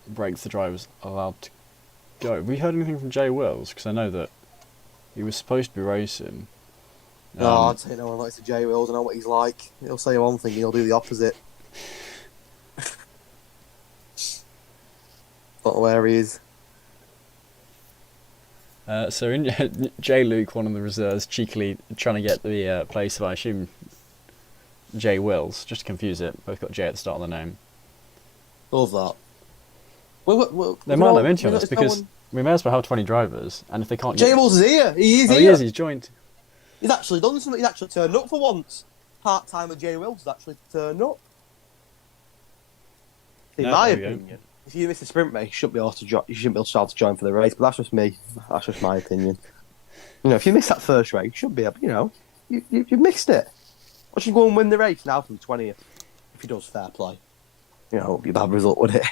breaks the drivers allowed to go. Have we heard anything from Jay Wills? Because I know that he was supposed to be racing. No, I'd say no one likes the J Wills. I know what he's like. He'll say one thing, he'll do the opposite. Not where he is. So in Jay Luke, one of the reserves, cheekily trying to get the place of, I assume, Jay Wills, just to confuse it. Both got J at the start of the name. Love that. They might let him into us because we may as well have 20 drivers, and if they can't Jay Wills is here. He is here. He is. He's joined. He's actually done something. He's actually turned up for once. Part-timer Jay Wills has actually turned up. In my opinion, if you miss a sprint race, you shouldn't be able to join for the race. But that's just me. That's just my opinion. You know, if you miss that first race, you should be able. You know, you've missed it. Why should you go and win the race now from 20th? If he does, fair play. You know, it would be a bad result, would it?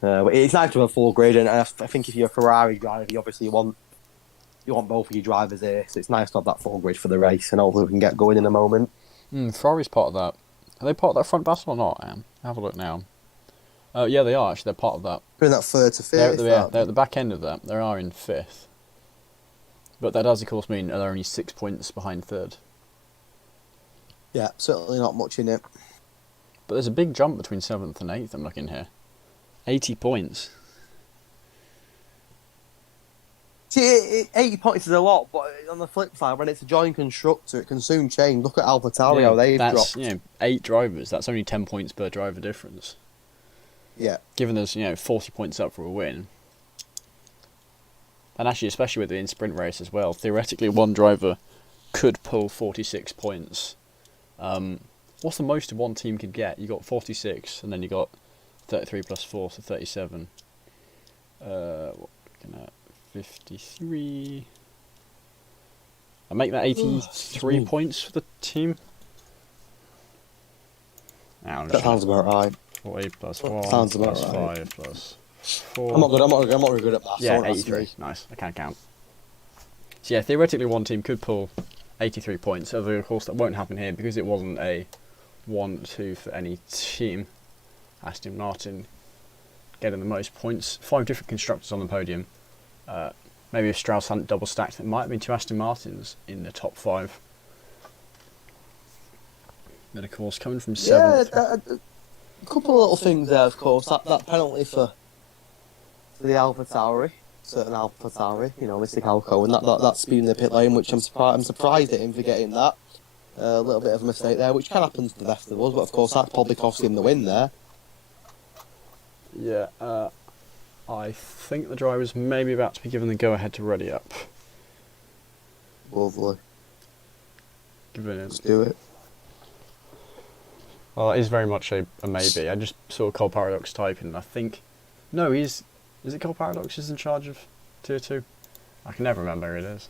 But it's nice to have a full grid, and I think if you're a Ferrari driver, you obviously want both of your drivers here, so it's nice to have that full grid for the race, and hopefully we can get going in a moment. Ferrari's part of that. Are they part of that front battle or not, Am? Have a look now. Yeah, they are, actually. They're part of that. They're in that 3rd to 5th. They're at the back end of that. They are in 5th. But that does, of course, mean they're only 6 points behind 3rd. Yeah, certainly not much in it. But there's a big jump between 7th and 8th, I'm looking here. 80 points. See, 80 points is a lot, but on the flip side, when it's a joint constructor, it can soon change. Look at AlphaTauri, they've dropped. 8 drivers. That's only 10 points per driver difference. Yeah. Given us, 40 points up for a win. And actually, especially with the in-sprint race as well, theoretically one driver could pull 46 points. What's the most one team could get? You got 46, and then you got 33 plus 4, so 37. Looking at 53. I make that 83 points for the team. That sounds about right. 40 plus 1 sounds plus about right. 5 plus 4. I'm not very good at maths. Yeah, 83. Nice. I can't count. So yeah, theoretically one team could pull 83 points. Although of course that won't happen here because it wasn't a 1-2 for any team. Aston Martin getting the most points. 5 different constructors on the podium. Maybe if Strauss hadn't double stacked, it might have been 2 Aston Martins in the top 5. But of course, coming from 7th. Yeah, a couple of little things there, of course. That penalty for the AlphaTauri, certain AlphaTauri, you know, Mr. Calco, and that speed in the pit lane, which I'm surprised at him for getting that. A little bit of a mistake there, which can happen to the best of us, but of course that probably cost him the win there. Yeah, I think the driver's maybe about to be given the go-ahead to ready up. Lovely. Giving Let's it. do it. Well, it is very much a maybe. I just saw Cole Paradox typing, and I think... No, is it Cole Paradox who's in charge of Tier 2? I can never remember who it is.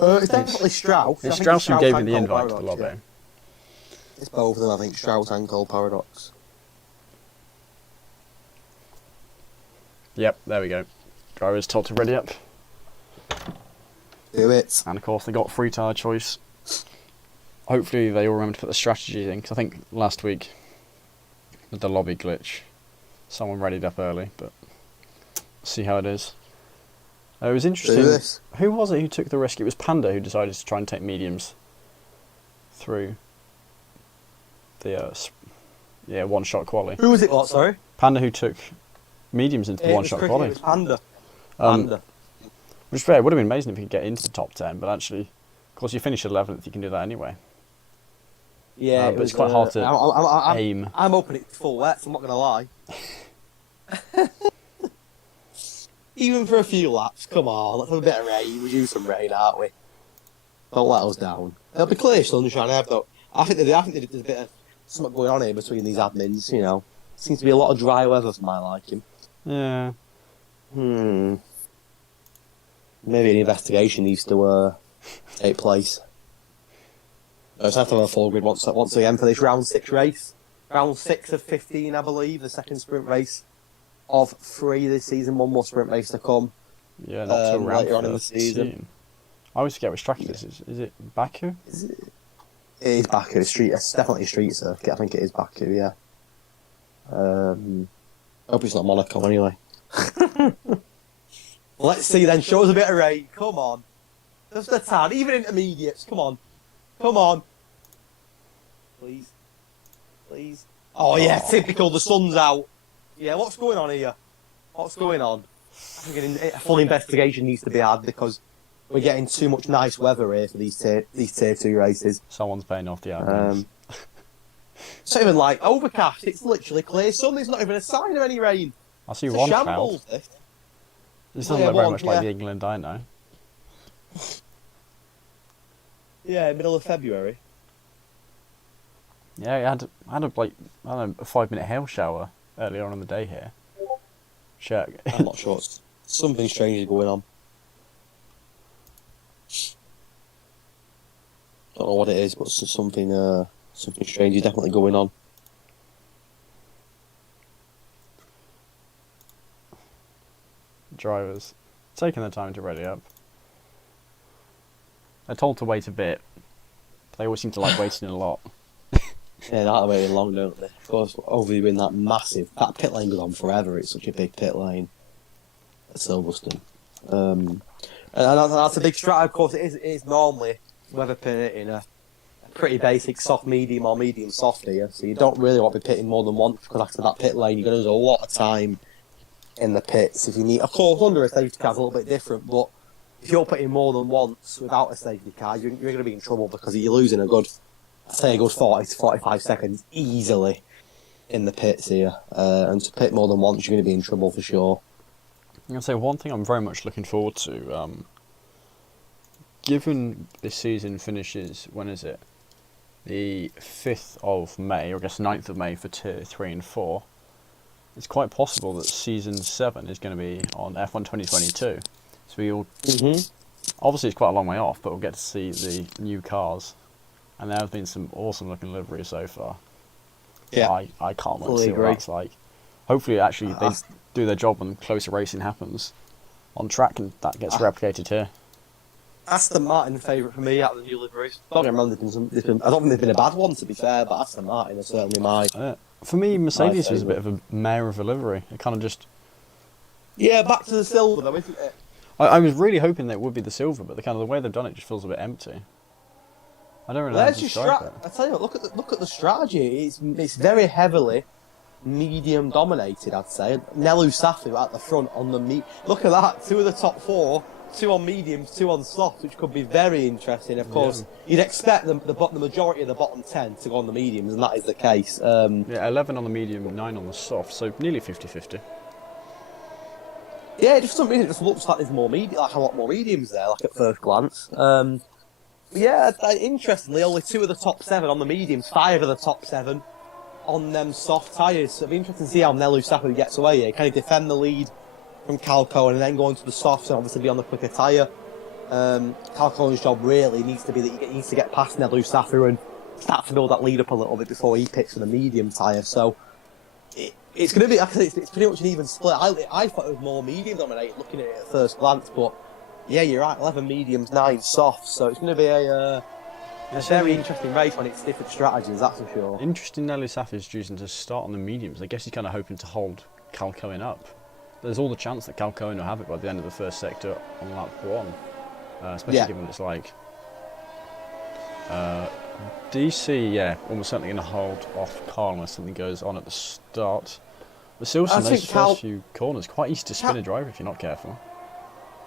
It's definitely Strauss. It's Strauss who gave me the Cole invite to the Paradox, lobby. yeah. It's both of them, I think, Strauss and Cole Paradox. Yep, there we go. Driver's told to ready up. Do it. And of course they got free tyre choice. Hopefully they all remember to put the strategies in, because I think last week with the lobby glitch, someone readied up early, but see how it is. It was interesting. Do this. Who was it who took the risk? It was Panda who decided to try and take mediums through the one-shot quali. Who was it? What? Sorry. Panda who took mediums into the one-shot quali. It was Panda. Which is fair. It would have been amazing if he could get into the top 10, but actually, of course, you finish 11th, you can do that anyway. Yeah, but it's quite hard to aim. I'm hoping it's full wet, so I'm not going to lie. Even for a few laps, come on, let's have a bit of rain. We're due some rain, aren't we? Don't let us down. It'll be clear sunshine, though. I think there's a bit of something going on here between these admins, you know. Seems to be a lot of dry weather for my liking. Yeah. Maybe an investigation needs to take place. Let's have to have a full grid once again for this round 6 race. Round 6 of 15, I believe, the second sprint race of 3 this season. One more sprint race to come. Yeah, not till round later on in the season. I always forget which track it is. Is it Baku? It is Baku. It's definitely a street circuit. I think it is Baku, yeah. I hope it's not Monaco anyway. Let's see then. Show us a bit of rain. Come on. Just a tad. Even intermediates. Come on. Come on. Please. Please. Oh, yeah. Typical. The sun's out. Yeah, what's going on here? What's going on? I think a full investigation needs to be had because we're getting too much nice weather here for these tier 2 races. Someone's paying off the admins. It's not even like overcast. It's literally clear sun. There's not even a sign of any rain. I see It's one a cloud. shambles, this. This doesn't Yeah, look very one, much like yeah. the England I know. Yeah, middle of February. Yeah, I had a 5-minute hail shower earlier on in the day here. Check. I'm not sure. Something strange is going on. Don't know what it is, but something strange is definitely going on. Drivers taking their time to ready up. They're told to wait a bit. But they always seem to like waiting a lot. Yeah, they're waiting long, don't they? Of course, overviewing that pit lane goes on forever. It's such a big pit lane at Silverstone. And that's a big strat. Of course, it is normally weather permitting a pretty basic soft medium or medium soft here. So you don't really want to be pitting more than once because after that pit lane, you're going to lose a lot of time in the pits. If you need, of course, under a safety car is a little bit different, but if you're pitting more than once without a safety car, you're going to be in trouble because you're losing a good 40 to 45 seconds easily in the pits here. And to pit more than once, you're going to be in trouble for sure. I'm going to say one thing I'm very much looking forward to. Given this season finishes, when is it? The 5th of May, or I guess 9th of May for Tier 3 and 4. It's quite possible that Season 7 is going to be on F1 2022. So we all... Obviously, it's quite a long way off, but we'll get to see the new cars. And there have been some awesome looking liveries so far. Yeah. I can't wait to Fully see agree. what that's like. Hopefully, actually, they do their job when closer racing happens on track, and that gets replicated here. Aston Martin favourite for me out of the new liveries. I don't remember I don't think there's been a bad one to be fair, but Aston Martin are certainly my For me, Mercedes was a favourite. bit of a mare of a livery. It kind of just. Yeah, back to the silver though, isn't it? I was really hoping that it would be the silver, but the way they've done it just feels a bit empty. I don't really know how There's to your describe it. I tell you what, look at the strategy. It's very heavily medium dominated, I'd say. Nelu Safu at the front on the Look at that, 2 of the top 4, 2 on mediums, 2 on softs, which could be very interesting. Of course, you'd expect the majority of the bottom 10 to go on the mediums, and that is the case. Yeah, 11 on the medium, 9 on the soft, so nearly 50-50. Yeah, just for some reason it just looks like there's more like a lot more mediums there, like at first glance. Yeah, interestingly, only 2 of the top 7 on the mediums, 5 of the top 7 on them soft tyres. So it'll be interesting to see how Nelu Safu gets away here. Can he defend the lead from Cal Cohen and then go into the softs and obviously be on the quicker tyre? Cal Cohen's job really needs to be that he needs to get past Nelu Safu and start to build that lead up a little bit before he picks for the medium tyre. So it's going to be, actually, it's pretty much an even split. I thought it was more medium dominated looking at it at first glance, but yeah, you're right, 11 mediums, 9 softs, so it's going to be a very interesting race when it's different strategies, that's for sure. Interesting Nelly Safi's choosing to start on the mediums. I guess he's kind of hoping to hold Cal Cohen up. There's all the chance that Cal Cohen will have it by the end of the first sector on lap 1, especially given it's like DC, yeah, almost certainly going to hold off Carl unless something goes on at the start. But Silverson, those first few corners, quite easy to spin a driver if you're not careful.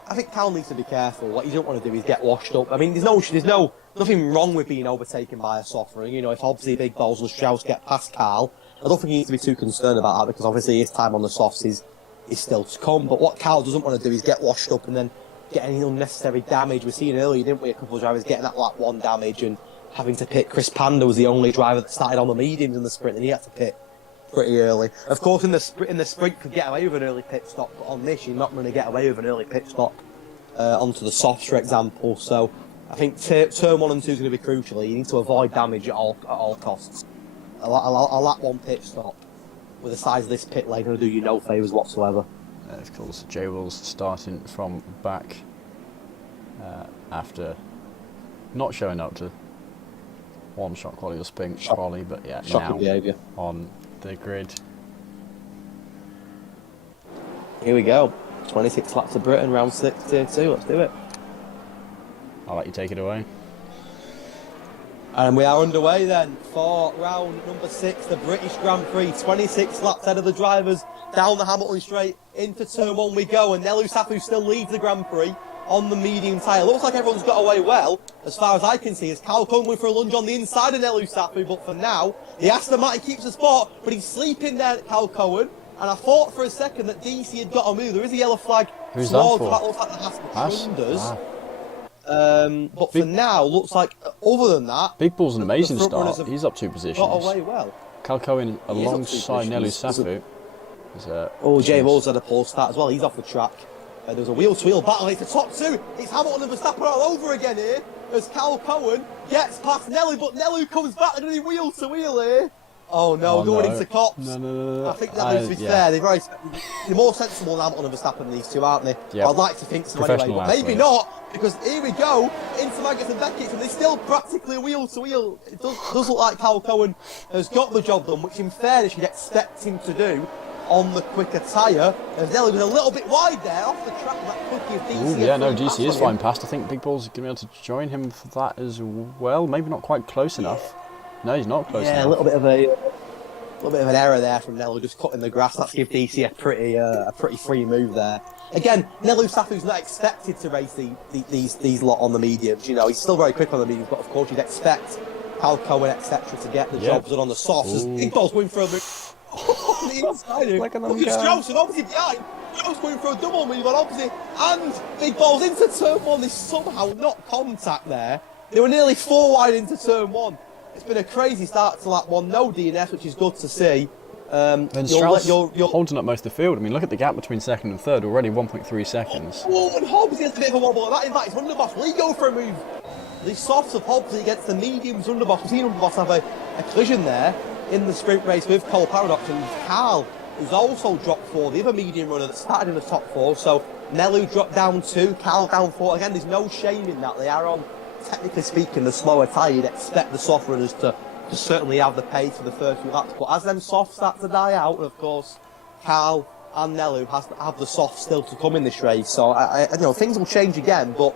I think Cal needs to be careful. What you don't want to do is get washed up. I mean, there's nothing wrong with being overtaken by a soft ring. You know, if obviously Big Balls and Strauss get past Cal, I don't think he needs to be too concerned about that because obviously his time on the softs is still to come. But what Cal doesn't want to do is get washed up and then get any unnecessary damage. We've seen earlier, didn't we? A couple of drivers getting that lap 1 damage and having to pit. Chris Panda was the only driver that started on the mediums in the sprint, and he had to pit pretty early. Of course, in the sprint, could get away with an early pit stop, but on this, you're not going to get away with an early pit stop onto the softs, for example. So, I think turn 1 and 2 is going to be crucial. You need to avoid damage at all costs. A lap 1 pit stop with the size of this pit lane going to do you no favours whatsoever. Of course, J Wills starting from back after not showing up to one shot quality or spin quality, but yeah, Shocking behaviour on the grid. Here we go. 26 laps of Britain, round 6, tier 2. Let's do it. I'll let you take it away. And we are underway then for round number 6, the British Grand Prix. 26 laps ahead of the drivers, down the Hamilton Straight, into turn 1 we go, and Nelu Safu still leads the Grand Prix on the medium tyre. Looks like everyone's got away well, as far as I can see, as Cal Cohen went for a lunge on the inside of Nelu Safu, but for now, the Aston Martin keeps the spot, but he's sleeping there at Cal Cohen, and I thought for a second that DC had got a move. There is a yellow flag. Who's that for? That looks like the Aston but for now, looks like, other than that... Big Bull's an amazing start. He's up 2 positions. Got away well. Cal Cohen alongside Nelu Safu. Jay Wills had a poor start as well. He's off the track. There was a wheel-to-wheel battle. It's the top 2. It's Hamilton and Verstappen all over again here. As Cal Cohen gets past Nelu, but Nelu comes back. They're going to be wheel-to-wheel here. Oh no, going into cops. No. I think that needs to be fair. They're more sensible than Hamilton and Verstappen than these two, aren't they? Yep. I'd like to think so anyway, but maybe not, because here we go into Maggotts and Beckett's, and they're still practically wheel to wheel. It does look like Cal Cohen has got the job done, which in fairness you'd expect him to do on the quicker tyre. As Nelly was a little bit wide there off the track, that quickie of DC. Ooh, yeah, no, DC is flying past. I think Big Bull's going to be able to join him for that as well. Maybe not quite close enough. No, he's not close enough. Yeah, a little bit of an error there from Nelu, just cutting the grass. That's give DC a pretty free move there. Again, Nelu Safu's not expected to race these lot on the mediums. You know, he's still very quick on the mediums, but of course you'd expect Cal Cohen, etc., to get the jobs done on the softs. Big Ball's going for a move on the inside. Look at Strauss, and obviously behind. Strauss going for a double move on opposite, and Big Ball's into turn 1. They somehow not contact there. They were nearly 4 wide into turn 1. It's been a crazy start to lap 1, no DNS, which is good to see. And Strauss holding up most of the field. I mean, look at the gap between second and third, already 1.3 seconds. Oh, and Hobbs has a bit of a wobble. That invites Underboss. Will he go for a move? The softs of Hobbs against the mediums Underboss. We've seen Underboss have a collision there in the sprint race with Cole Paradox, and Carl, who's also dropped 4, the other medium runner that started in the top 4. So Nelu dropped down 2, Carl down 4. Again, there's no shame in that. They are on, technically speaking, the slower tyre. You'd expect the soft runners to just certainly have the pace for the first few laps. But as them softs start to die out, and of course, Carl and Nelu have the softs still to come in this race. So things will change again. But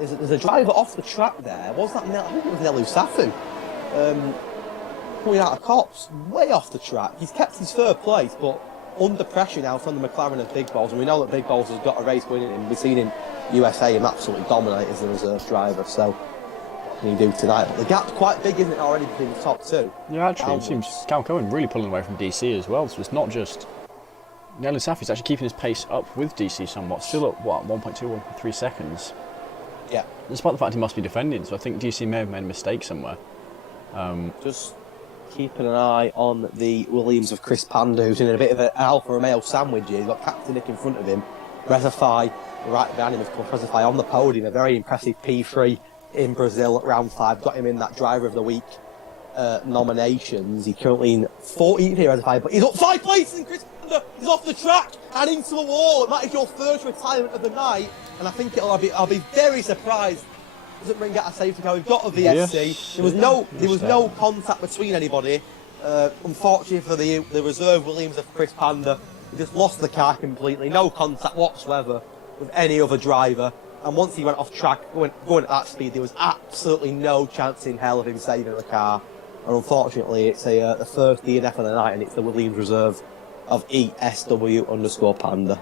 there's a driver off the track there. Was that I think it was Nelu Safu. Coming out of Cops, way off the track. He's kept his third place, but under pressure now from the McLaren of Big Balls, and we know that Big Balls has got a race winning him. We've seen him USA him absolutely dominate as a reserve driver, so what can he do tonight? But the gap's quite big, isn't it, already between the top two? Yeah, actually, it seems Cal Cohen really pulling away from DC as well, so it's not just... Nelu Safi's actually keeping his pace up with DC somewhat, still at, 1.2, 1.3 seconds. Yeah. Despite the fact he must be defending, so I think DC may have made a mistake somewhere. Just keeping an eye on the Williams of Chris Panda, who's in a bit of an Alfa Romeo sandwich here. He's got Captain Nick in front of him, Rezafai right behind him, of course. Rezafai on the podium, a very impressive P3 in Brazil at round 5, got him in that Driver of the Week nominations. He's currently in 14th here, Rezafai, but he's up 5 places, and Chris Panda is off the track and into a wall. That is your first retirement of the night, and I think I'll be very surprised doesn't bring out a safety car. We've got a VSC. Yes. There was no contact between anybody. Unfortunately for the reserve Williams of Chris Panda, he just lost the car completely. No contact whatsoever with any other driver. And once he went off track, going at that speed, there was absolutely no chance in hell of him saving the car. And unfortunately, it's the first DNF of the night, and it's the Williams reserve of ESW_Panda.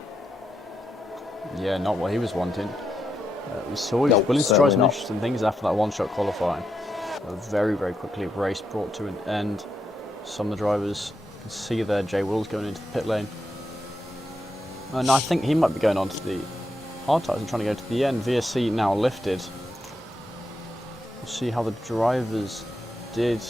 Yeah, not what he was wanting. We saw he was willing to try some interesting things after that one-shot qualifying. Very, very quickly, race brought to an end. Some of the drivers can see there Jay Wills going into the pit lane. And I think he might be going on to the hard tyres and trying to go to the end. VSC now lifted. We'll see how the drivers did.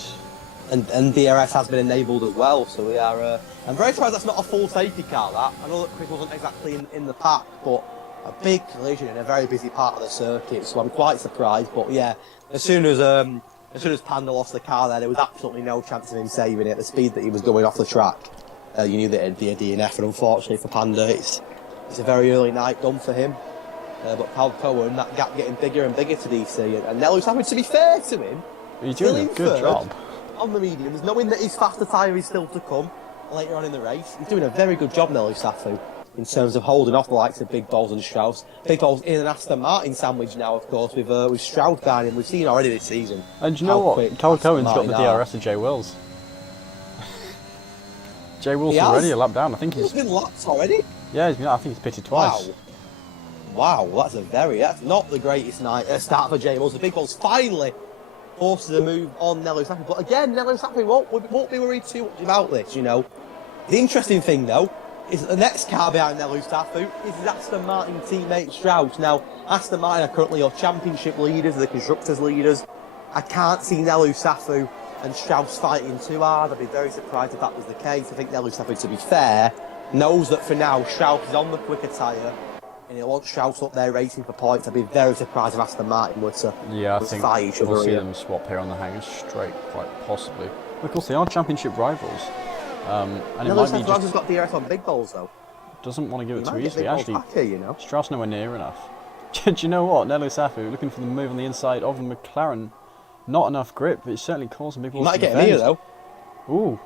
And DRS has been enabled as well, so we are... I'm very surprised that's not a full safety car, that. I know that Chris wasn't exactly in the pack, but... a big collision in a very busy part of the circuit, so I'm quite surprised. But yeah, as soon as Panda lost the car there was absolutely no chance of him saving it. At the speed that he was going off the track, you knew that it'd be a DNF, and unfortunately for Panda, it's a very early night done for him. But Cal Cohen, that gap getting bigger and bigger to DC, and Nelu's having to be fair to him. He's doing a good job on the mediums, knowing that his faster tyre is still to come later on in the race. He's doing a very good job, Nelu Safu, in terms of holding off the likes of Big Balls and Strauss. Big Balls in an Aston Martin sandwich now, of course, with Strauss behind him. We've seen already this season. And do you know what? Cal Cohen's got the DRS of Jay Wills. Jay Wills is already a lap down. I think he's been lapped already. Yeah, I think he's pitted twice. Wow, that's not the greatest night start for Jay Wills. The Big Balls finally forces a move on Nelu Safi. But again, Nelu Safi won't be worried too much about this, you know. The interesting thing, though, is that the next car behind Nelu Safi is his Aston Martin teammate Strauss. Now, Aston Martin are currently your championship leaders, the constructors' leaders. I can't see Nelu Safi and Strauss fighting too hard. I'd be very surprised if that was the case. I think Nelu Safi, to be fair, knows that for now Strauss is on the quicker tyre, and he'll want Strauss up there racing for points. I'd be very surprised if Aston Martin were to fight each other. We'll see them swap here on the hangers straight, quite possibly. Of course, they are championship rivals. And it might be just... has got DRS on Big Balls, though. Doesn't want to give it too easily. Actually, here, you know. Strauss nowhere near enough. Do you know what? Nelu Safi looking for the move on the inside of the McLaren. Not enough grip, but it's certainly causing Big Balls to defend. Might get him here, though. Ooh.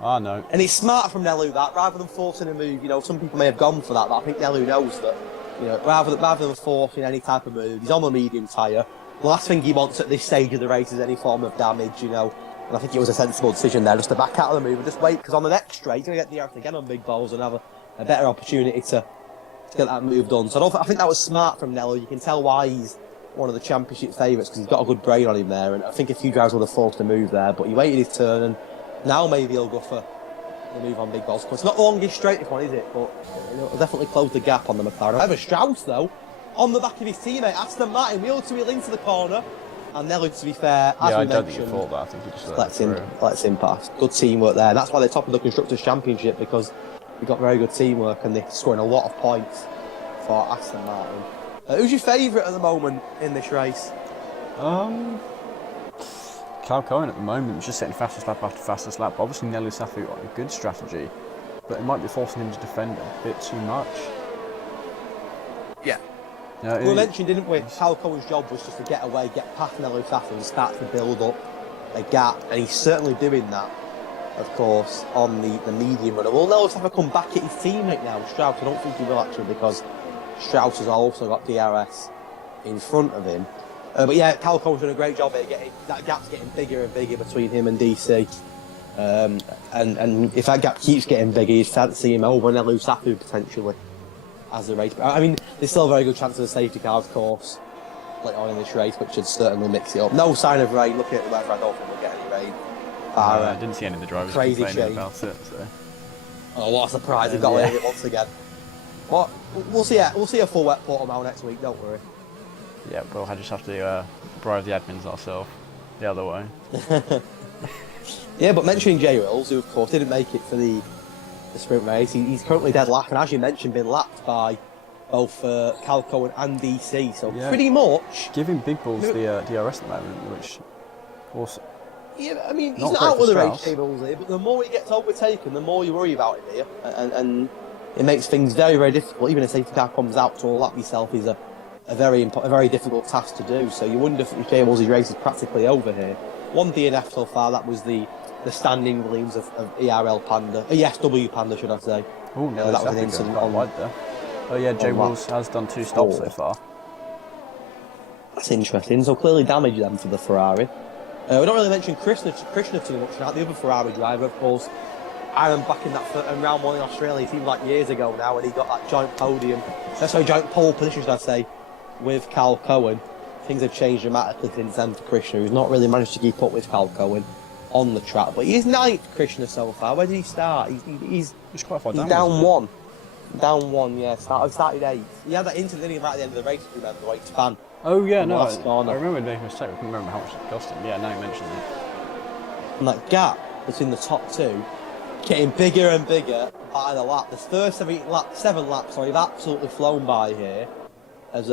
Ah, no. And it's smart from Nelu, that, rather than forcing a move. You know, some people may have gone for that, but I think Nelu knows that, you know, rather than forcing any type of move, he's on the medium tyre. The last thing he wants at this stage of the race is any form of damage, you know. And I think it was a sensible decision there, just to back out of the move and just wait, because on the next straight, he's going to get the DRS again on Big Balls and have a better opportunity to get that move done. So I think that was smart from Nelu. You can tell why he's one of the championship favourites, because he's got a good brain on him there, and I think a few guys would have forced a move there, but he waited his turn, and now maybe he'll go for the move on Big Balls. It's not the longest straight, this one, is it? But it'll definitely close the gap on the McLaren. However, Strauss, though, on the back of his teammate, Aston Martin, wheel to wheel into the corner, and Nelu, to be fair, as we mentioned, don't think he thought that. I think he just lets him pass. Good teamwork there, and that's why they're top of the Constructors' Championship, because we've got very good teamwork, and they're scoring a lot of points for Aston Martin. Who's your favourite at the moment in this race? Cal Cohen at the moment, just setting fastest lap after fastest lap. Obviously, Nelu Safi got a good strategy, but it might be forcing him to defend a bit too much. Yeah. We mentioned, didn't we, Cal Cohen's job was just to get away, get past Nelu Safi and start to build up a gap, and he's certainly doing that, of course, on the medium runner. Will Nellis have to come back at his teammate now, Strauss? I don't think he will, actually, because Strauss has also got DRS in front of him. But yeah, Cal Cole's done a great job here. That gap's getting bigger and bigger between him and DC. And if that gap keeps getting bigger, you'd fancy him over Nelu Safu potentially as the race. I mean, there's still a very good chance of a safety car, of course, later on in this race, which should certainly mix it up. No sign of rain. Looking at the weather, I don't think we'll get any rain. I didn't see any of the drivers complaining about it. So. Oh, what a surprise! We've got away with it once again. But we'll see. We'll see a full wet Portimao next week. Don't worry. Yeah, we'll just have to bribe the admins ourselves the other way. Yeah, but mentioning Jay Wills, who of course didn't make it for the sprint race, he's currently dead last, and as you mentioned, been lapped by both Cal Cohen and DC. So pretty much giving big balls the DRS at the moment, which also. Yeah, I mean, he's not out with the race tables here, but the more he gets overtaken, the more you worry about him here, and it makes things very, very difficult. Even if a safety car comes out to lap yourself is a very difficult task to do. So you wonder if Jables' race is practically over here. One DNF so far, that was the standing leaves of ERL Panda, ESW Panda, should I say? Oh, no, that was an incident on wide there. Oh yeah, Jay Wills has done 2 stops so far. That's interesting. So clearly damage them for the Ferrari. We don't really mention Krishna too much now. The other Ferrari driver, of course. I remember back in that round 1 in Australia, it seemed like years ago now, when he got that joint pole position, should I say, with Cal Cohen. Things have changed dramatically since then for Krishna, who's not really managed to keep up with Cal Cohen on the track. But he's 9th, Krishna, so far. Where did he start? He's quite far down. Down 1. Down 1, yeah. Started 8th. He had that incident right at the end of the race, remember, the weight span. Oh yeah, no, I remember making a mistake. I couldn't remember how much it cost him. Yeah, now you mentioned it. And that gap between the top 2 getting bigger and bigger by the lap. The first 7 laps, have absolutely flown by here, as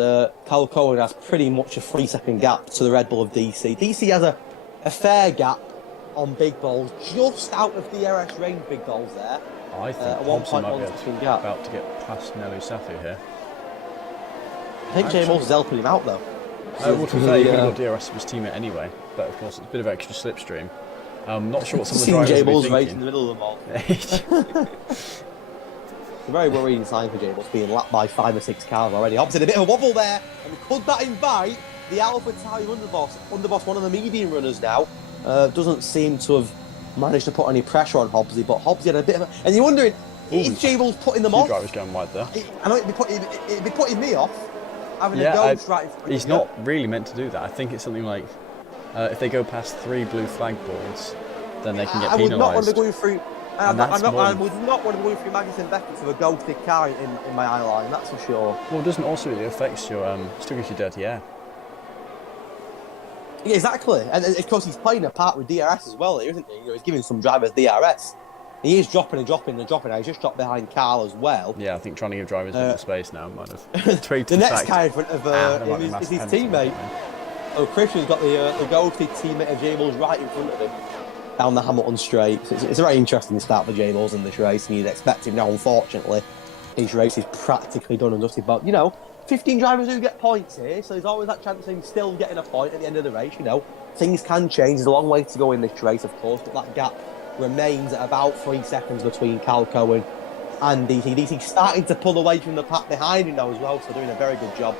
Cal Cohen has pretty much a 3-second gap to the Red Bull of DC. DC has a fair gap on big balls, just out of DRS range big balls there. I think Hobson might be about to get past Nelu Safu here. I think James is helping him out though. Well, to say, he got DRS of his teammate anyway, but of course it's a bit of extra slipstream. Not sure what some of the drivers will be thinking. Right in the middle of them all. It's a very worrying sign for Jables, being lapped by 5 or 6 cars already. Hobson, a bit of a wobble there, and could that invite the Alpha Tauri underboss, one of the medium runners now? Doesn't seem to have managed to put any pressure on Hobbsy, but Hobbsy had a bit of a... And you're wondering, is Jables putting them off? Drivers going wide there. I know it'd be putting me off. Having a ghost right in front he's not really meant to do that. I think it's something like if they go past 3 blue flag boards, then they can get penalised. I would not want to go through. I would not want to go through Magnussen Beckett with a ghosted car in my eye line. That's for sure. Well, it doesn't also really affect your still gives you dirty air. Yeah, exactly. And of course he's playing a part with DRS as well, isn't he? He's giving some drivers DRS. He is dropping. He's just dropped behind Carl as well. Yeah, I think trying to give drivers a bit of space now might have tweaked the next guy in front of is his teammate. Oh, Christian's got the ghosted teammate of Jables right in front of him down the Hamilton straight. So it's a very interesting start for Jables in this race, and you'd expect him now. Unfortunately, his race is practically done and dusted. But 15 drivers do get points here, so there's always that chance of him still getting a point at the end of the race. Things can change. There's a long way to go in this race, of course, but that gap remains at about 3 seconds between Cal Cohen and DC. DC's starting to pull away from the pack behind him now as well, so doing a very good job,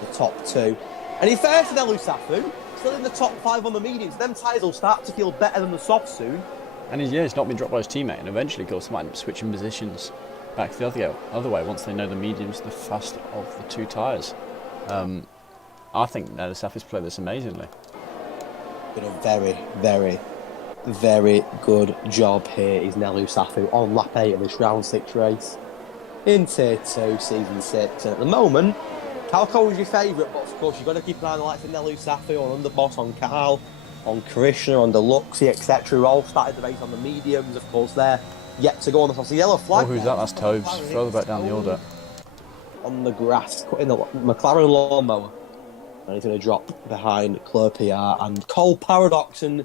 the top 2. And in fairness to Nelu Safu, still in the top 5 on the mediums. Them tyres will start to feel better than the softs soon. And he's not been dropped by his teammate, and eventually, of course, might end up switching positions back to the other way once they know the medium's the faster of the 2 tyres. I think Nelu Safu's played this amazingly. Been a very, very, very good job here is Nelu Safu on lap 8 of this round 6 race in Tier 2, Season 6. And at the moment, Cal Cohen's your favourite, but of course you've got to keep an eye on the likes of Nelu Safu, on Underboss, on Carl, on Krishna, on Deluxe, etc. Who all started the race on the mediums, of course. They're yet to go on the yellow flag. Oh, who's that? That's Toves. Further back down the order. On the grass, cutting the McLaren lawnmower. And he's going to drop behind Claire PR and Cole Paradox, and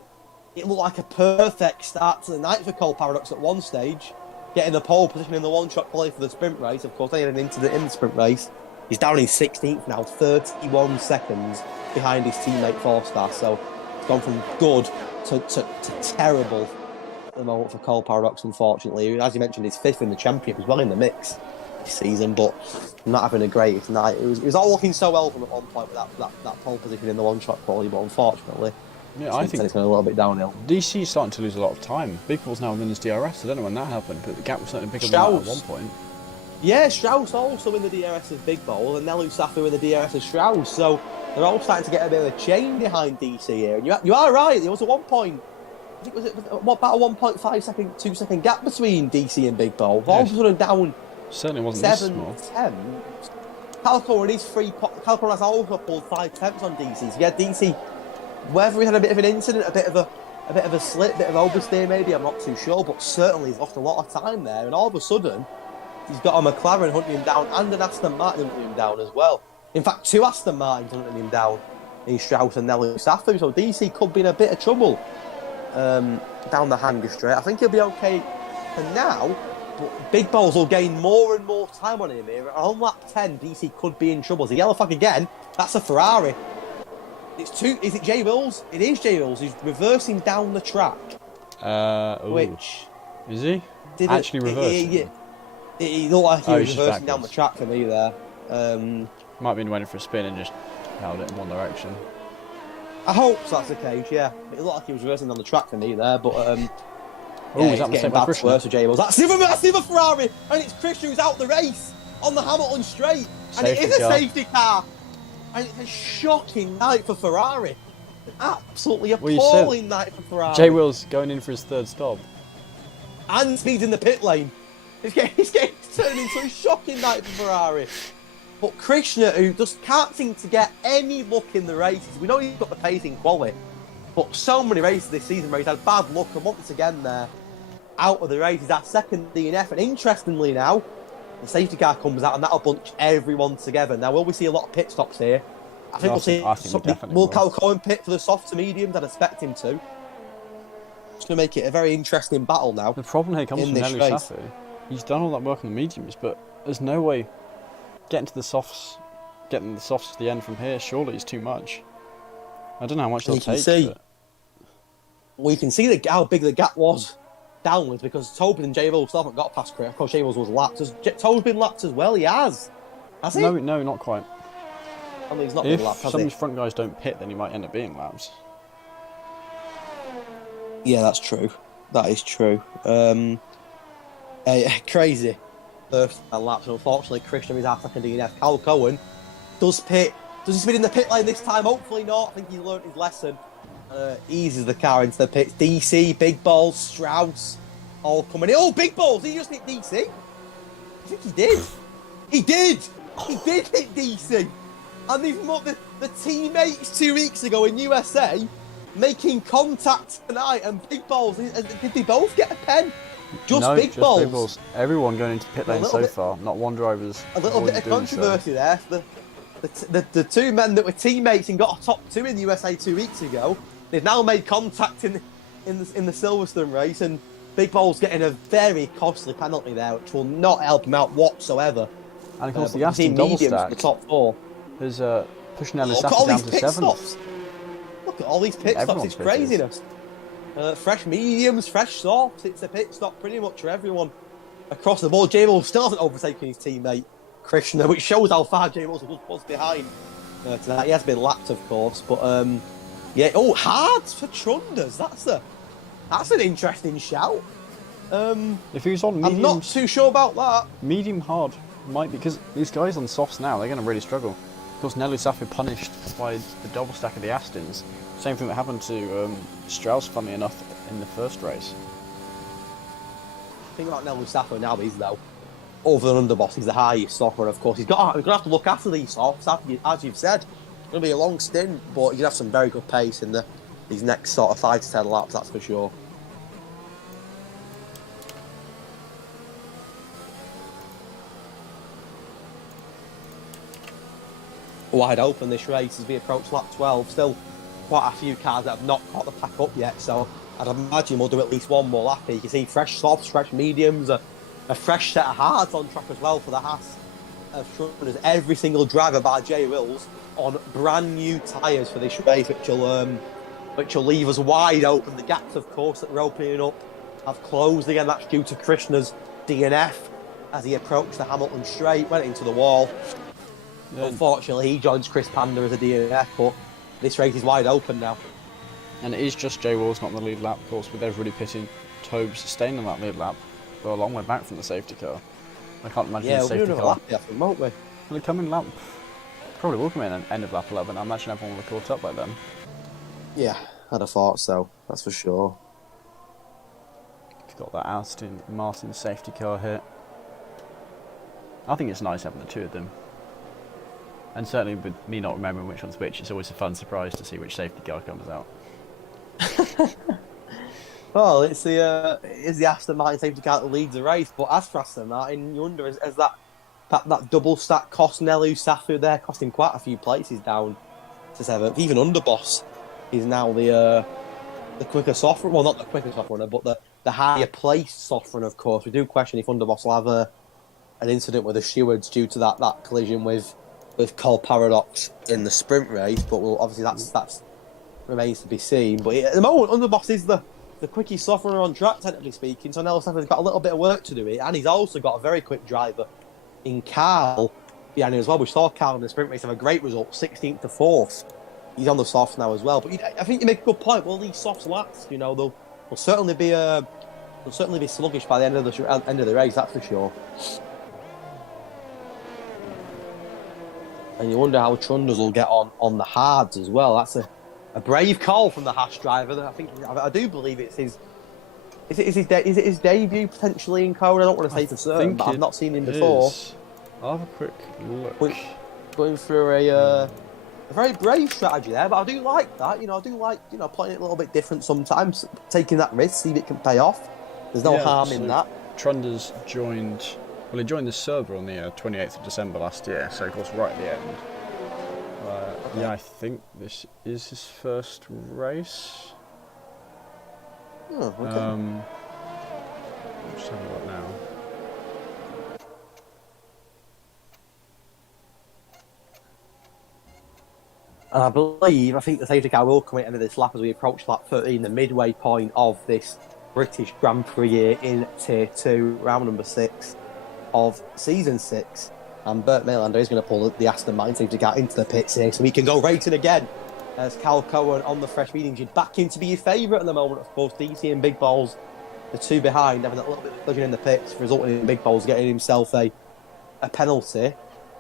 it looked like a perfect start to the night for Cole Paradox at one stage, getting the pole position in the one-shot quality for the sprint race. Of course, they had an incident in the sprint race. He's down in 16th now, 31 seconds behind his teammate 4-star. So gone from good to terrible at the moment for Cole Paradox, unfortunately. As you mentioned, he's fifth in the championship as well in the mix this season, but not having the greatest night. It was all looking so well from at one point with that pole position in the one-shot quality, but unfortunately, Yeah, I think it's going a little bit downhill. DC's starting to lose a lot of time. Big Ball's now within his DRS. I don't know when that happened, but the gap was certainly bigger than that at one point. Yeah, Strauss also in the DRS of Big Ball, and Nelu Safu in the DRS of Strauss. So they're all starting to get a bit of a chain behind DC here. And you are right. There was at one point, I think about a 1.5 second, 2 second gap between DC and Big Ball. All of a sudden down. Certainly wasn't 7-10. Calco and his Calco has also pulled 5 tenths on DC. So yeah, DC, whether he had a bit of an incident, a bit of a slip, a bit of oversteer maybe, I'm not too sure, but certainly he's lost a lot of time there. And all of a sudden, he's got a McLaren hunting him down and an Aston Martin hunting him down as well. In fact, 2 Aston Martins hunting him down in Strauss and Nelu Safu. So DC could be in a bit of trouble down the Hanger Straight. I think he'll be okay for now, but Big Balls will gain more and more time on him here. On lap 10, DC could be in trouble. It's a yellow flag again. That's a Ferrari. Is it J Wills? It is J Wills. He's reversing down the track. Which is he? Actually reversing? He looked like he was reversing down the track for me there. Might have been waiting for a spin and just held it in one direction. I hope that's the case, yeah. It looked like he was reversing down the track for me there, but is that mistake by Christian? Worse for J Wills. That's the other Ferrari, and it's Christian who's out the race on the Hamilton Straight, and it is a safety car. And it's a shocking night for Ferrari. Absolutely appalling night for Ferrari. J Will's going in for his third stop. And speeds in the pit lane. It's getting turned into a shocking night for Ferrari. But Krishna, who just can't seem to get any luck in the races. We know he's got the pace in quality, but so many races this season where he's had bad luck, and once again there, out of the race, he's at second DNF. And interestingly now, the safety car comes out and that'll bunch everyone together. Now, will we see a lot of pit stops here? I think we'll see something. Will Cal Cohen pit for the soft to mediums? I'd expect him to. It's going to make it a very interesting battle now. The problem here comes from Nelu Safu. He's done all that work on the mediums, but there's no way getting the softs to the end from here. Surely is too much. I don't know how much they'll take. We can see how big the gap was downwards because Tobin and J Wills still haven't got past Chris. Of course, J Wills was lapped. Tobin's been lapped as well. He has. Has he? No, not quite. I mean, he's not been lapped, has he? If some of these front guys don't pit, then he might end up being lapped. Yeah, that's true. That is true. Crazy. First laps. Unfortunately, Christian is our second DNF. Cal Cohen does pit. Does he spin in the pit lane this time? Hopefully not. I think he learnt his lesson. Eases the car into the pits. DC, Big Balls, Strauss, all coming in. Oh, Big Balls! Did he just hit DC? I think he did. He did hit DC. And the teammates 2 weeks ago in USA making contact tonight, and Big Balls. Did they both get a pen? Just Big Balls. Everyone going into pit lane so far. Not one driver's. A little bit of controversy there. The two men that were teammates and got a top 2 in the USA 2 weeks ago, they've now made contact in the Silverstone race, and Big Balls getting a very costly penalty there, which will not help him out whatsoever. And of course, the Aston double stack. The top 4 is pushing Nelu Safu down to 7th. Look at all these pit stops. It's craziness. Fresh mediums, fresh softs. It's a pit stop pretty much for everyone across the board. J Wills still hasn't overtaken his teammate Krishna, which shows how far J Wills was behind tonight. He has been lapped, of course, but yeah. Oh, hards for Trunders. That's an interesting shout. If he was on mediums, I'm not too sure about that. Medium hard might be, because these guys on softs now, they're going to really struggle. Of course, Nelu Safu punished by the double stack of the Astons. Same thing that happened to Strauss, funnily enough, in the first race. The thing about Nelu Safu now is, though, over and underboss, he's the highest stopper, of course. He's going to have to look after these softs, as you've said. It's going to be a long stint, but you're going to have some very good pace in these next sort of 5 to 10 laps, that's for sure. Wide open this race as we approach lap 12. Still quite a few cars that have not caught the pack up yet, so I'd imagine we'll do at least one more lap here. You can see fresh softs, fresh mediums, a fresh set of hards on track as well for the Haas of Truckers. Every single driver by J Wills on brand new tyres for this race, which will which will leave us wide open. The gaps, of course, that we're opening up have closed again. That's due to Krishna's DNF as he approached the Hamilton straight, went into the wall. Yeah. Unfortunately, he joins Chris Panda as a DNF, but this race is wide open now. And it is just Jay Wall's not in the lead lap, of course, with everybody pitting. Tobes staying in that lead lap, but a long way back from the safety car. I can't imagine the safety car. Lap, I think, won't we? Will it come in lap? Probably will come in at end of lap 11. I imagine everyone will have caught up by then. Yeah, I'd have thought so. That's for sure. We've got that Aston Martin safety car here. I think it's nice having the two of them. And certainly with me not remembering which one's which, it's always a fun surprise to see which safety car comes out. Well, it's the Aston Martin safety car that leads the race, but as for Aston Martin, you wonder, has that double stack cost Nelu Safu there, costing quite a few places down to 7th. Even Underboss is now the quicker soft runner. Well, not the quicker soft runner, but the higher placed soft runner, of course. We do question if Underboss will have an incident with the stewards due to that collision with Cole Paradox in the sprint race, but obviously that's remains to be seen. But at the moment, Underboss is the quickest soft runner on track, technically speaking, so Nelu Safu's got a little bit of work to do here, and he's also got a very quick driver in Carl behind him as well. We saw Carl in the sprint race have a great result, 16th to 4th. He's on the softs now as well. But I think you make a good point. Will these softs last? You know, they'll certainly be sluggish by the end of the race. That's for sure. And you wonder how Trundles will get on the hards as well. That's a brave call from the Haas driver. I do believe it's his. Is it his debut potentially in Code? I don't want to say for certain, but I've not seen him before. I'll have a quick look. Going through a very brave strategy there, but I do like that. I do like playing it a little bit different sometimes, taking that risk, see if it can pay off. There's no harm in that. Trunders joined the server on the 28th of December last year, so of course right at the end. Okay. Yeah, I think this is his first race. Oh, okay. I'm just having a look now. And I think the safety car will come in into this lap as we approach lap 13, the midway point of this British Grand Prix year in Tier 2, round number 6 of Season 6. And Bert Maylander is going to pull the Aston Martin safety car into the pits here so we can go racing again. As Cal Cohen on the fresh meeting engine back in to be your favourite at the moment, of course. DC and Big Balls, the two behind, having a little bit of collision in the pits, resulting in Big Balls getting himself a penalty.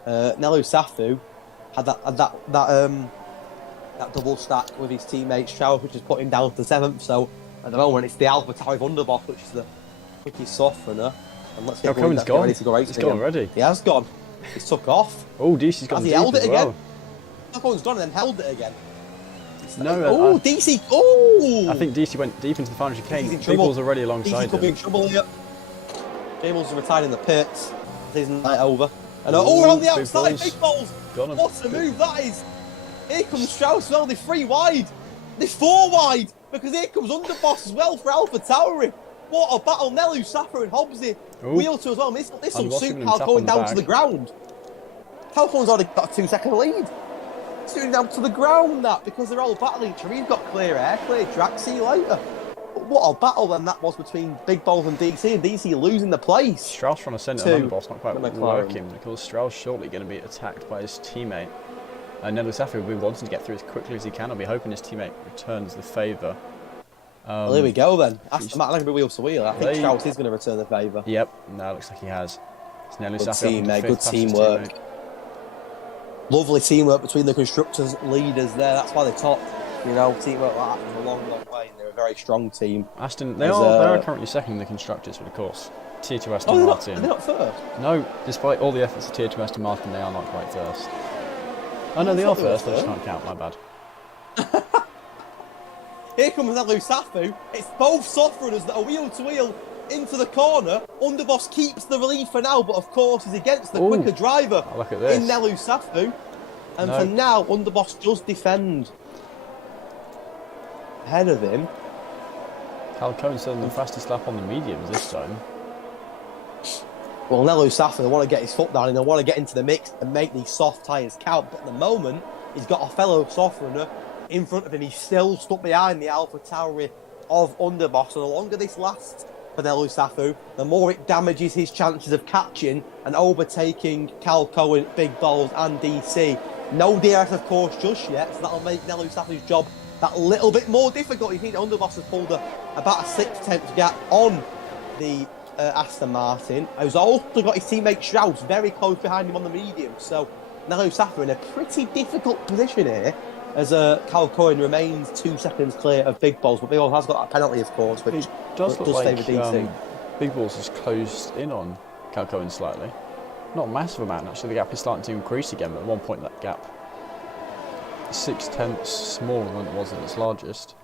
Nelu Safu had that double stack with his teammate Strauss, which has put him down to 7th. So at the moment, it's the Alpha Tauri Underboss, which is the quickest soft runner. And let's get Cohen's gone. Ready to go racing. He's gone already. He has gone. He's took off. Oh, DC's gone deep held it as well. Again. Cohen's gone and then held it again. No, DC. Oh! I think DC went deep into the final chicane. Big Ball's already alongside DC could be in trouble here. Jables is retired in the pits. Season night over. And around the outside, Big Balls. What a move that is! Here comes Strauss as well. They're 3 wide. They're 4 wide because here comes Underboss as well for Alpha Tauri. What a battle! Nelu Safa and Hobbsy. Wheel to as well. This will suit Cal going down to the ground. Cal Cohen's already got a 2-second lead. Shooting down to the ground, that, because they're all battling each other. You've got clear air, clear track, see you later. But what a battle then that was between Big Balls and DC, and DC losing the place. Strauss trying to send it on Underboss, not quite working, because Strauss shortly going to be attacked by his teammate. Nelu Safi will be wanting to get through as quickly as he can. I'll be hoping his teammate returns the favour. Well, here we go then. Aston Martin going to be wheel to wheel. I think Strauss is going to return the favour. Yep, no, looks like he has. It's Nelu Safi. Good teamwork. Lovely teamwork between the constructors leaders there. That's why they top. Teamwork like that from a long, long way. They're a very strong team. Aston, they are currently second in the constructors, but of course, Tier 2 Aston Martin. They're not first. No, despite all the efforts of Tier 2 Aston Martin, they are not quite first. Oh no, they are first. I just can't count. My bad. Here comes Nelu Safu. It's both soft runners that are wheel to wheel into the corner. Underboss keeps the lead for now, but of course he's against the quicker driver in Nelu Safu. And for now, Underboss does defend ahead of him. Cal Cohen's done the fastest lap on the mediums this time. Well, Nelu Safu, they want to get his foot down and they want to get into the mix and make these soft tyres count. But at the moment, he's got a fellow soft runner in front of him. He's still stuck behind the Alpha Tauri of Underboss. So the longer this lasts for Nelu Safu, the more it damages his chances of catching and overtaking Cal Cohen, Big Balls and DC. No DRS, of course, just yet, so that'll make Nelu Safu's job that little bit more difficult. You think Underboss has pulled about a 6/10 gap on the Aston Martin. He's also got his teammate Strauss very close behind him on the medium, so Nelu Safu in a pretty difficult position here as Cal Cohen remains 2 seconds clear of Big Balls, but Big Balls has got a penalty, of course, which it does look stay like with DC. Big Balls has closed in on Cal Cohen slightly. Not a massive amount, actually. The gap is starting to increase again, but at one point that gap 6/10 smaller than it was at its largest.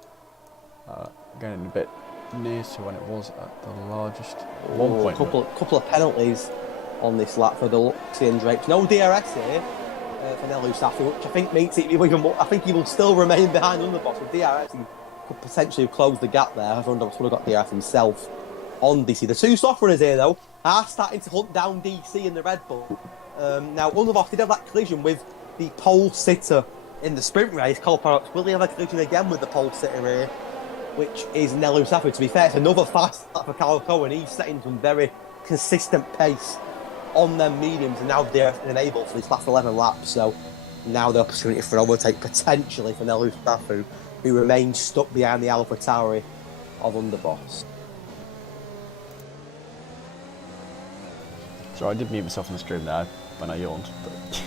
Getting a bit near to when it was at the largest. One point. Couple of penalties on this lap for the Luxian Drapes. No DRS here for Nelu Safu, which I think makes it even more. I think he will still remain behind Underboss. With DRS, he could potentially close the gap there. If Underboss would have got DRS himself on DC. The two soft runners here, though, are starting to hunt down DC in the Red Bull. Now, Underboss did have that collision with the pole sitter in the sprint race. Cole Paradox, will he have a collision again with the pole sitter here, which is Nelu Safu? To be fair, it's another fast lap for Cal Cohen. He's setting some very consistent pace on them mediums, and now they're enabled for these last 11 laps. So now the opportunity for an overtake potentially for Nelu Safu, who remains stuck behind the Alpha Tauri of Underboss. Sorry, I did mute myself on the stream there when I yawned. But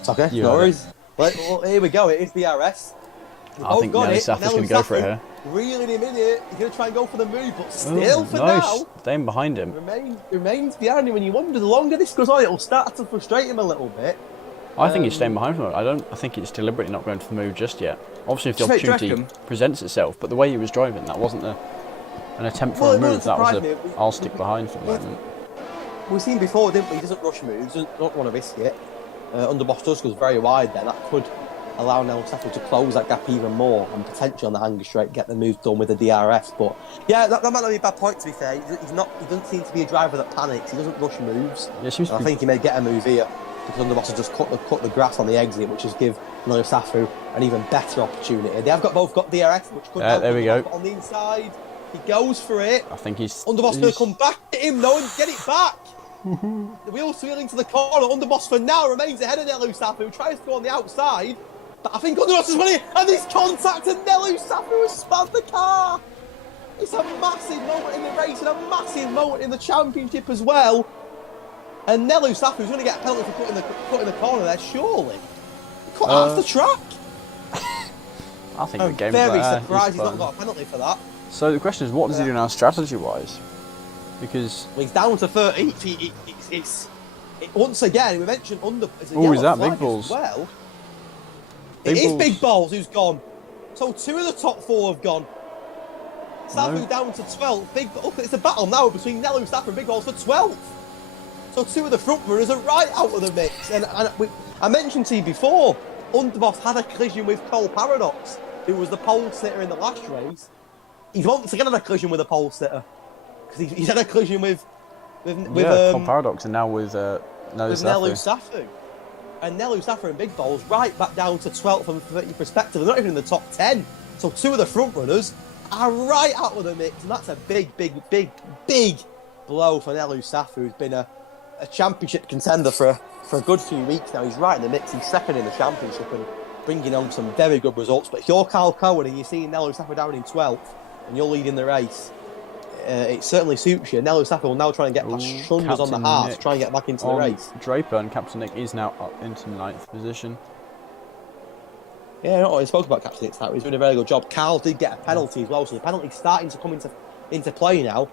It's okay, no worries. Well, here we go, it is the RS. I think Nelu Safu's going to go for it here. Reeling him in here, he's going to try and go for the move, but still for now, staying behind him. Remains behind him, and you wonder, the longer this goes on, it'll start to frustrate him a little bit. I think he's staying behind him. I think he's deliberately not going for the move just yet. Obviously, if the opportunity presents itself, but the way he was driving, that wasn't an attempt for a move. That was I'll stick behind for the moment. We've seen before, didn't we? He doesn't rush moves, doesn't want to risk it. Underboss does goes very wide there. That could allow Nelu Safu to close that gap even more and potentially on the hanger straight get the move done with the DRS. But yeah, that might not be a bad point, to be fair. He doesn't seem to be a driver that panics. He doesn't rush moves. Yeah, I think he may get a move here because Underboss has just cut the grass on the exit, which has give Nelu Safu an even better opportunity. They have both got DRS, which could help. There we go. On the inside, he goes for it. I think Underboss going to come back at him, though, and get it back. The wheel's wheeling to the corner. Underboss for now remains ahead of Nelu Safu, tries to go on the outside. But I think Underboss is winning, and this contact, and Nelu Safu has spun the car. It's a massive moment in the race and a massive moment in the championship as well. And Nelu Safu's going to get a penalty for cutting the corner there, surely. He cut half the track. I think I'm the game very surprised he's not got a penalty for that. So the question is, what does he do now strategy-wise? Because he's down to 30. Once again, we mentioned is that Big Balls? Well, it is Big Balls who's gone. So 2 of the top 4 have gone. Safu down to 12th. It's a battle now between Nelu Safu and Big Balls for 12th. So 2 of the front runners are right out of the mix. And I mentioned to you before, Underboss had a collision with Cole Paradox, who was the pole sitter in the last race. He's once again had a collision with a pole sitter. Because he's had a collision with Cole Paradox, and now with Nelu Safu. And Nelu Safu and Big Balls right back down to 12th from a perspective. They're not even in the top 10. So 2 of the front runners are right out of the mix. And that's a big blow for Nelu Safu, who's been a championship contender for a good few weeks now. He's right in the mix. He's second in the championship and bringing on some very good results. But if you're Cal Cohen and you're seeing Nelu Safu down in 12th and you're leading the race, it certainly suits you. Nelu Safu will now try and get past Shunders on the half to try and get back into the race. Draper and Captain Nick is now up into 9th position. Yeah, no, I spoke about Captain Nick. He's doing a very good job. Carl did get a penalty as well, so the penalty's starting to come into play now.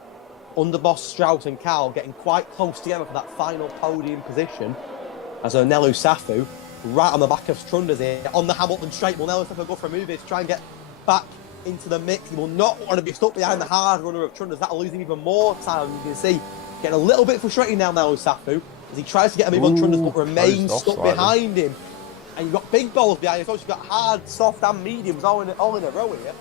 Underboss, Strauss and Carl getting quite close together for that final podium position. As Nelu Safu, right on the back of Strunders here, on the Hamilton straight. Will Nelu Safu go for a move here to try and get back into the mix? He will not want to be stuck behind the hard runner of Trunders. That'll lose him even more time. You can see getting a little bit frustrating now, Nelu Safu, as he tries to get a move on Trunders, but remains stuck behind him. And you've got Big Balls behind him, so you've got hard, soft and mediums all in a row here.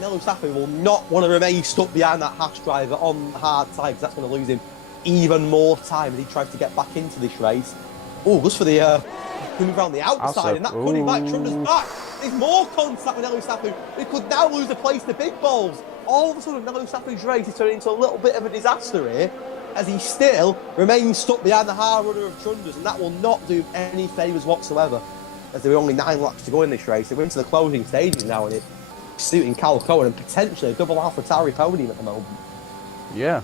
Nelu Safu will not want to remain stuck behind that Haas driver on the hard side, because that's going to lose him even more time as he tries to get back into this race. Oh, just for the move around the outside, and that could invite Trunders back. there's more contact with Nelu Safu. We could now lose a place to big balls. All of a sudden, Nelu Safu's race is turning into a little bit of a disaster here, as he still remains stuck behind the hard runner of Trunders, and that will not do any favours whatsoever, as there are only 9 laps to go in this race. They're into the closing stages now, and it's suiting Cal Cohen and potentially a double AlphaTauri podium at the moment. Yeah.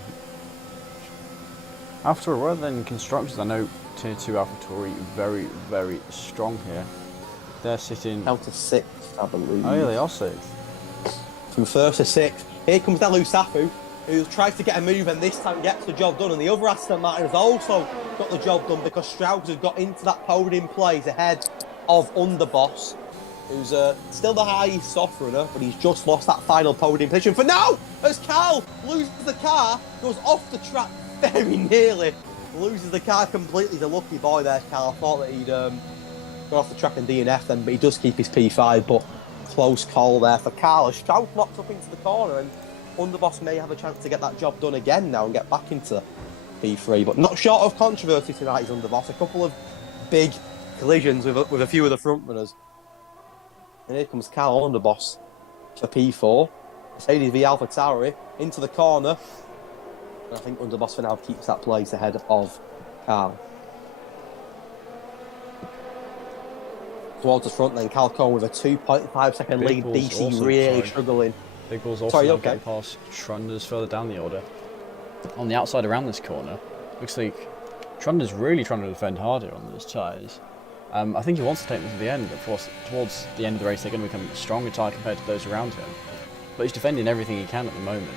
After a run then constructors, I know Tier 2 AlphaTauri very, very strong here. They're sitting... Down to 6th, I believe. Oh yeah, they are 6th. From 1st to 6th. Here comes Nelu Safu, who tries to get a move and this time gets the job done. And the other Aston Martin has also got the job done because Strauss has got into that podium place ahead of Underboss, who's still the highest soft runner, but he's just lost that final podium position. For now, as Carl loses the car, goes off the track very nearly, loses the car completely. He's a lucky boy there, Carl. I thought that he'd gone off the track and DNF then, but he does keep his P5, but close call there for Carl. As Strauss locked up into the corner, and Underboss may have a chance to get that job done again now and get back into P3, but not short of controversy tonight is Underboss. A couple of big collisions with a few of the front runners. And here comes Carl Underboss for P4. Mercedes v AlphaTauri into the corner. And I think Underboss for now keeps that place ahead of Carl. Towards the front then, Cal Cohen with a 2.5 second lead. DC also, really struggling. Big Ball's also getting past Trunders further down the order. On the outside around this corner, looks like Trunders really trying to defend harder on those tyres. I think he wants to take them to the end, but of course, towards the end of the race they're going to become a stronger tyre compared to those around him. But he's defending everything he can at the moment.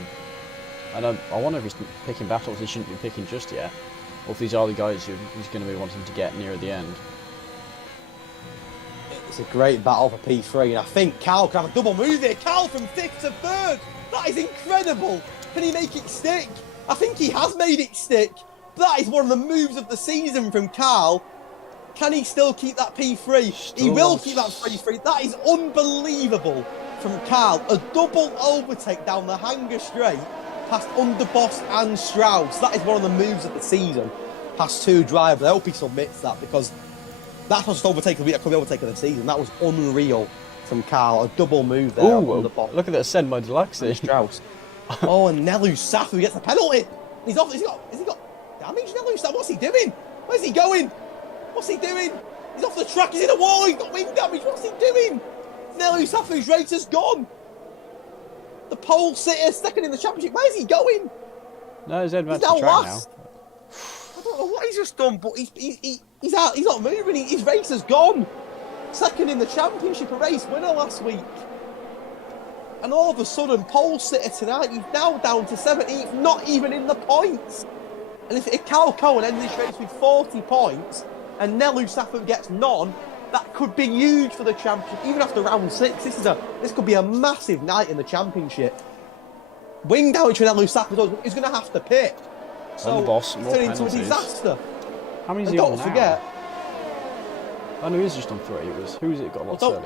And I wonder if he's picking battles he shouldn't be picking just yet, or if these are the guys who he's going to be wanting to get near the end. It's a great battle for P3, and I think Cal can have a double move here. Cal from 5th to 3rd. That is incredible. Can he make it stick? I think he has made it stick. That is one of the moves of the season from Cal. Can he still keep that P3? He will keep that P3. That is unbelievable from Cal. A double overtake down the hanger straight past Underboss and Strauss. That is one of the moves of the season. Past 2 drivers. I hope he submits that, because that was overtake of the overtake of the season. That was unreal from Cal. A double move there. Ooh, look at that send by Deluxe. Strauss. Oh, and Nelu Safu gets a penalty. He's off. Has he got damage, Nelu Safu? What's he doing? Where's he going? What's he doing? He's off the track. He's in a wall. He's got wing damage. What's he doing? Nelu Safu's race has gone. The pole sitter, second in the championship. Where's he going? No, he's heading back to now the track last. now. I don't know what he's just done, but he's out. He's not moving. His race has gone. Second in the championship, a race winner last week. And all of a sudden, pole sitter tonight, he's now down to 17th, not even in the points. And if Cal Cohen ends this race with 40 points and Nelu Safu gets none, that could be huge for the championship, even after round 6. This could be a massive night in the championship. Wing damage for Nelu Safu, he's going to have to pit. So Underboss, it's more turned into a penalties. disaster. How many is And he on don't now? forget, I know he's just on 3. Who's it got lots earlier?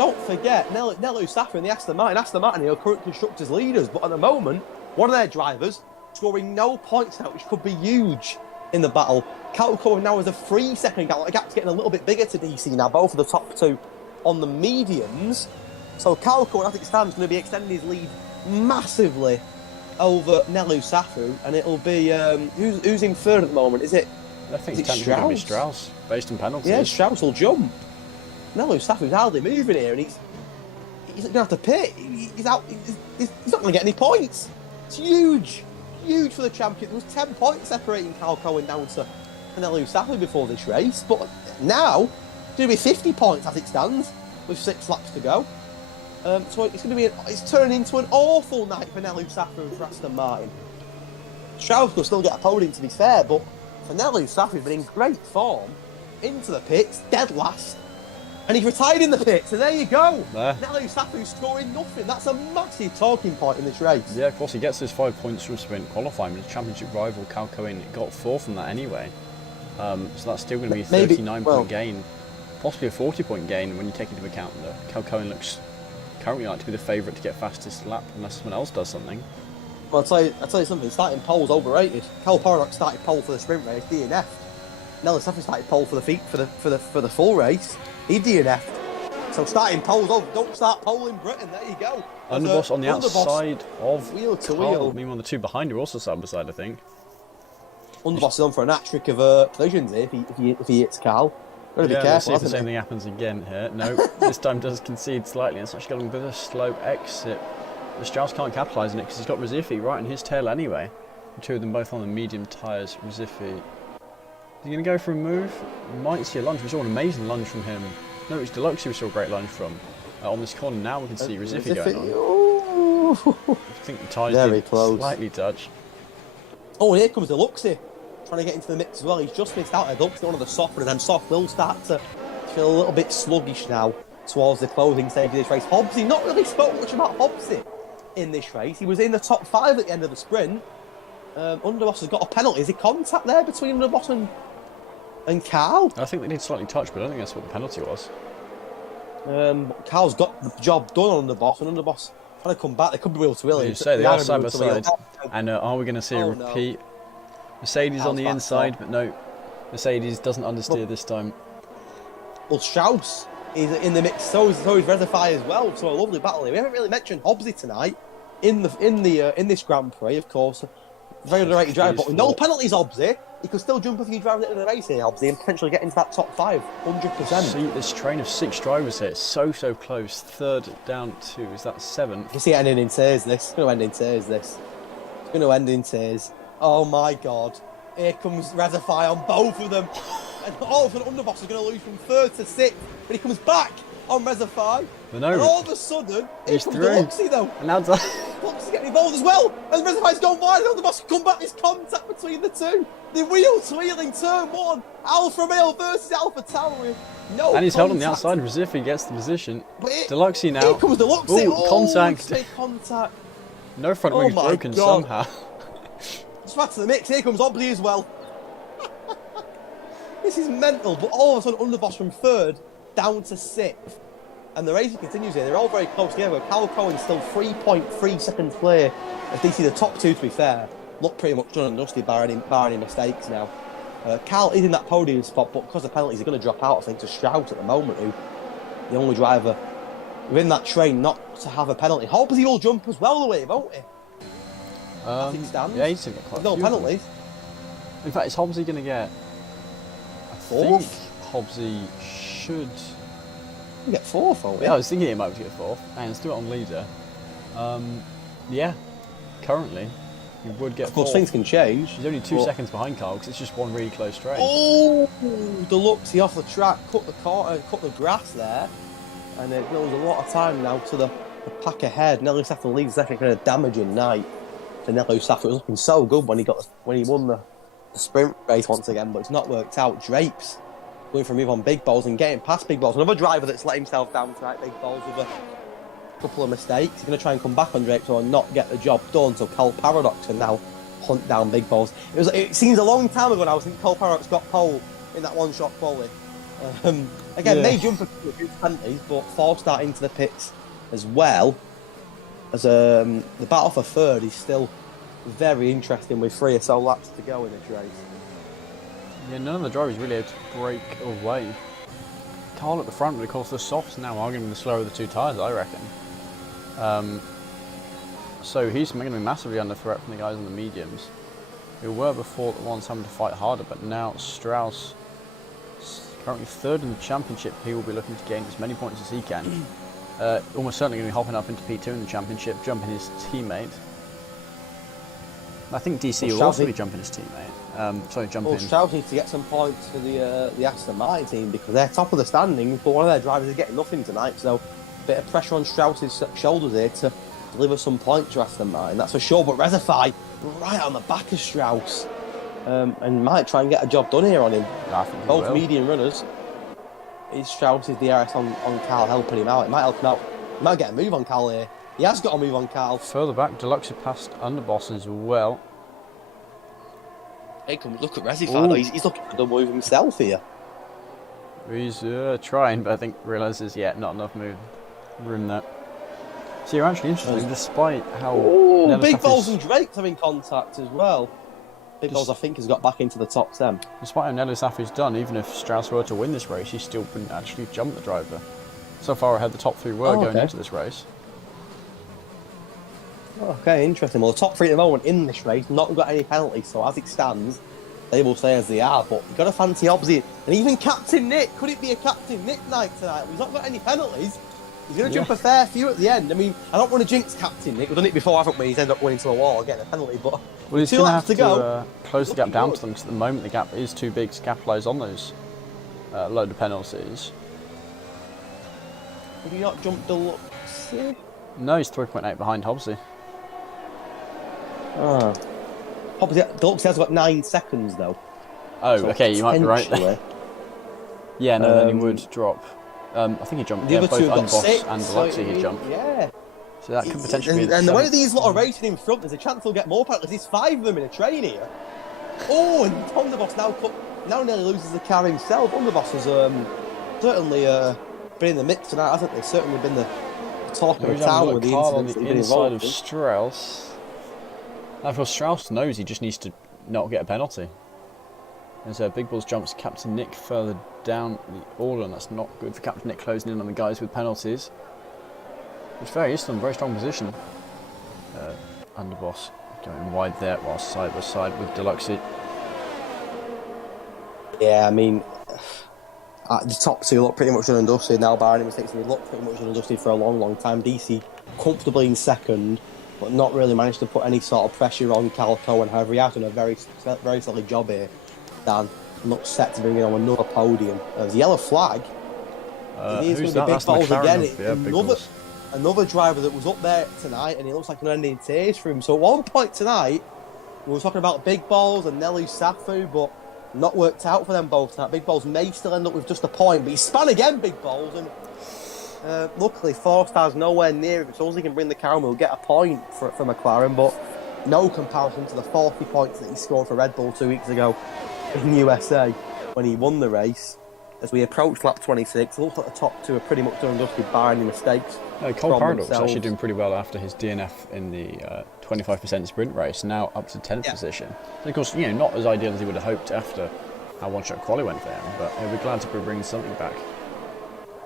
don't forget Nelu Safu and the Aston Martin. Aston Martin are current constructors leaders, but at the moment, one of their drivers scoring no points now, which could be huge in the battle. Cal Cohen now has a 3-second gap. The gap's getting a little bit bigger to DC now, both of the top 2 on the mediums. So Cal Cohen, I think, stands going to be extending his lead massively over Nelu Safu, and it'll be who's in 3rd at the moment? Is it? I think is it's it technically Strauss? Strauss, based on penalties. Yeah, Strauss will jump. Nelu Safu's hardly moving here, and he's going to have to pit. He's out. He's not going to get any points. It's huge for the champion. There was 10 points separating Cal Cohen down to Nelu Safu before this race, but now it's going to be 50 points as it stands with 6 laps to go. So it's going to be it's turning into an awful night for Nelu Safu and for Aston Martin. Strauss will still get a podium, to be fair, but for Nelu Safu, he's been in great form into the pits, dead last, and he's retired in the pits. And there you go. Nelu Safu scoring nothing. That's a massive talking point in this race. Yeah, of course, he gets his 5 points from sprint qualifying, but his championship rival Cal Cohen got 4 from that anyway. So that's still going to be a 39-point gain, possibly a 40-point gain when you take into account that Cal Cohen looks currently like to be the favourite to get fastest lap unless someone else does something. Well, I'll tell you something. Starting pole's overrated. Cal Paradox started pole for the sprint race, DNF. Nelu Safu started pole for the full race. He DNF'd. So starting poles, oh, don't start poling Britain, there you go. Underboss on the outside of wheel to Carl. wheel. Meanwhile, the two behind are also side by side, I think. Underboss is on for an hat-trick of collisions here if he hits Carl. Got to be careful, let's see if the hasn't same he? thing happens again here. No, this time does concede slightly. It's actually got a bit of a slow exit. The Strauss can't capitalise on it because he's got Rizzifi right in his tail anyway. The two of them both on the medium tyres. Rizzifi. Is he going to go for a move? We might see a lunge. We saw an amazing lunge from him. No, it was Deluxe who we saw a great lunge from. On this corner now we can see Rizzifi going on. Ooh. I think the tyres Very did close. slightly touch. Oh, and here comes Deluxe here, trying to get into the mix as well. He's just missed out a Deluxe, one of the softer, and then Soft will start to feel a little bit sluggish now towards the closing stage of this race. Hobbsy, not really spoke much about Hobbsy in this race. He was in the top 5 at the end of the sprint. Underboss has got a penalty. Is there contact there between Underboss and Carl? I think they need slightly touch, but I don't think that's what the penalty was. Carl's got the job done on Underboss, and Underboss trying to come back. They could be wheel to wheel. You say they are side by side. And are we going to see a repeat? Mercedes on the inside, but no. Mercedes doesn't understeer this time. Well, Strauss is in the mix, so is Rezify as well. So a lovely battle here. We haven't really mentioned Hobbsy tonight in this Grand Prix, of course. Very underrated driver, but with no penalties, Hobbsy. He could still jump a few drivers into the race here, Hobbsy, and potentially get into that top 5, 100%. See this train of 6 drivers here, so close. Third down to, is that 7th? You see it ending in tears, this. It's going to end in tears, this. It's going to end in tears. Oh my god. Here comes Rezify on both of them. And all of a sudden, Underboss is going to lose from 3rd to 6th. But he comes back on Rezify. But no, and all of a sudden, here comes Deluxey though. And now Deluxey's getting involved as well. And Rezify's gone wide. And Underboss can come back. There's contact between the two. The wheel to wheel in turn 1. Alfa Romeo versus Alfa Tauri. No and he's contact. held on the outside. Rizzifi gets the position. Deluxey now. Here comes Deluxey. Ooh, contact. Contact. No front wing's broken God. somehow. Just back to the mix. Here comes Hobbsy as well. This is mental, but all of a sudden Underboss from 3rd down to 6th. And the race continues here. They're all very close together. Cal Cohen's still 3.3 seconds clear. As DC, the top 2, to be fair, look pretty much done and dusty, bar any mistakes now. Cal is in that podium spot, but because of penalties, are going to drop out, I think, to Strout at the moment, who the only driver within that train not to have a penalty. Hobbsy will jump as well, the way, won't he? As it stands. Yeah, he's got quite no a few penalties. In fact, is Hobbsy going to get... I think Hobbsy should... You get 4th, won't we? Yeah, I was thinking he might get 4th. And still on leader. Yeah, currently, he would get 4th. Of course, things can change. He's only 2 seconds behind Carl, because it's just one really close straight. Oh, Deluxey off the track, cut the grass there. And it goes a lot of time now to the pack ahead. Nelly Saffron leads the second kind of damaging night for Nelly Saffron. It was looking so good when he won the sprint race once again, but it's not worked out. Drapes going for a move on big balls and getting past big balls. Another driver that's let himself down tonight, big balls, with a couple of mistakes. He's going to try and come back on Drapes or not get the job done. So Cole Paradox can now hunt down big balls. It seems a long time ago now. I think Cole Paradox got pole in that one-shot quali. Again, they jump a few penalties, but 4 start into the pits as well. As the battle for 3rd is still very interesting with 3 or so laps to go in this race. Yeah, none of the drivers really able to break away. Carl at the front, but of course the softs now are going to be the slower of the 2 tyres, I reckon. So he's going to be massively under threat from the guys on the mediums, who were before the ones having to fight harder, but now Strauss, currently 3rd in the championship, he will be looking to gain as many points as he can. Almost certainly going to be hopping up into P2 in the championship, jumping his teammate. I think DC will also be jumping his teammate. Strauss needs to get some points for the Aston Martin team because they're top of the standings, but one of their drivers is getting nothing tonight, so a bit of pressure on Strauss's shoulders here to deliver some points to Aston Martin, that's for sure. But Rezify right on the back of Strauss and might try and get a job done here on him. I think both medium runners. Strauss is the RS on Carl, helping him out. It might help him out. He might get a move on Carl here. He has got a move on Carl. Further back, Deluxe passed Underboss as well. Hey, come look at Rezify though. He's looking for the move himself here. He's trying, but I think realises, not enough room there. So you're actually interesting, despite how... Big Balls and Drake's having contact as well. Big Balls, I think, has got back into the top 10. Despite how Nelly Safi's done, even if Strauss were to win this race, he still wouldn't actually jump the driver. so far ahead the top three were going into this race. Okay, interesting. Well, the top three at the moment in this race not got any penalties, so as it stands, they will stay as they are. But you've got to fancy Hobbsy, and even Captain Nick. Could it be a Captain Nick night tonight? He's not got any penalties. He's going to jump a fair few at the end. I mean, I don't want to jinx Captain Nick. We've done it before, haven't we? He's ended up going into a wall, getting a penalty. But well, he's going to have to go. Close the gap down to them, because at the moment the gap is too big to capitalise on those load of penalties. Did he not jump Deluxe? No, he's 3.8 behind Hobbsy. Ah. Deluxe has got 9 seconds though. Oh, so okay, you might be right there. Yeah, no, then he would drop. I think he jumped. Yeah, both Underboss and Deluxe he jumped. Yeah. So that could potentially be. And the way these lot are racing in front, there's a chance he'll get more points. There's 5 of them in a train here. Oh, and Underboss now nearly loses the car himself. Underboss has certainly been in the mix tonight, hasn't he? Certainly been the talk of the town with the incidents that he's been involved in. Strauss. Now, of course, Strauss knows he just needs to not get a penalty. And so Big Balls jumps Captain Nick further down the order, and that's not good for Captain Nick closing in on the guys with penalties. It's very useful and very strong position. Underboss going wide there while side by side with Deluxe. Yeah, I mean, the top two look pretty much done and dusted now, barring mistakes. They look pretty much done and dusted for a long time. DC comfortably in second, but not really managed to put any sort of pressure on Calco, and however he has done a very solid job here. Dan looks set to bring in on another podium. There's a yellow flag. It is going to be Big Balls again. Yeah, another driver that was up there tonight, and it looks like an ending tears for him. So at one point tonight, we were talking about Big Balls and Nelu Safu, but not worked out for them both tonight. Big Balls may still end up with just a point, but he spun again, Big Balls, and luckily 4 stars nowhere near it. As long as he can bring the car, we'll get a point for McLaren, but no comparison to the 40 points that he scored for Red Bull 2 weeks ago in USA when he won the race. As we approach lap 26, it looks like the top two are pretty much done and dusted, barring any mistakes. Cole Paradox actually doing pretty well after his DNF in the 25% sprint race, now up to 10th position. And of course, not as ideal as he would have hoped after how one-shot quali went for him, but he'll be glad to bring something back.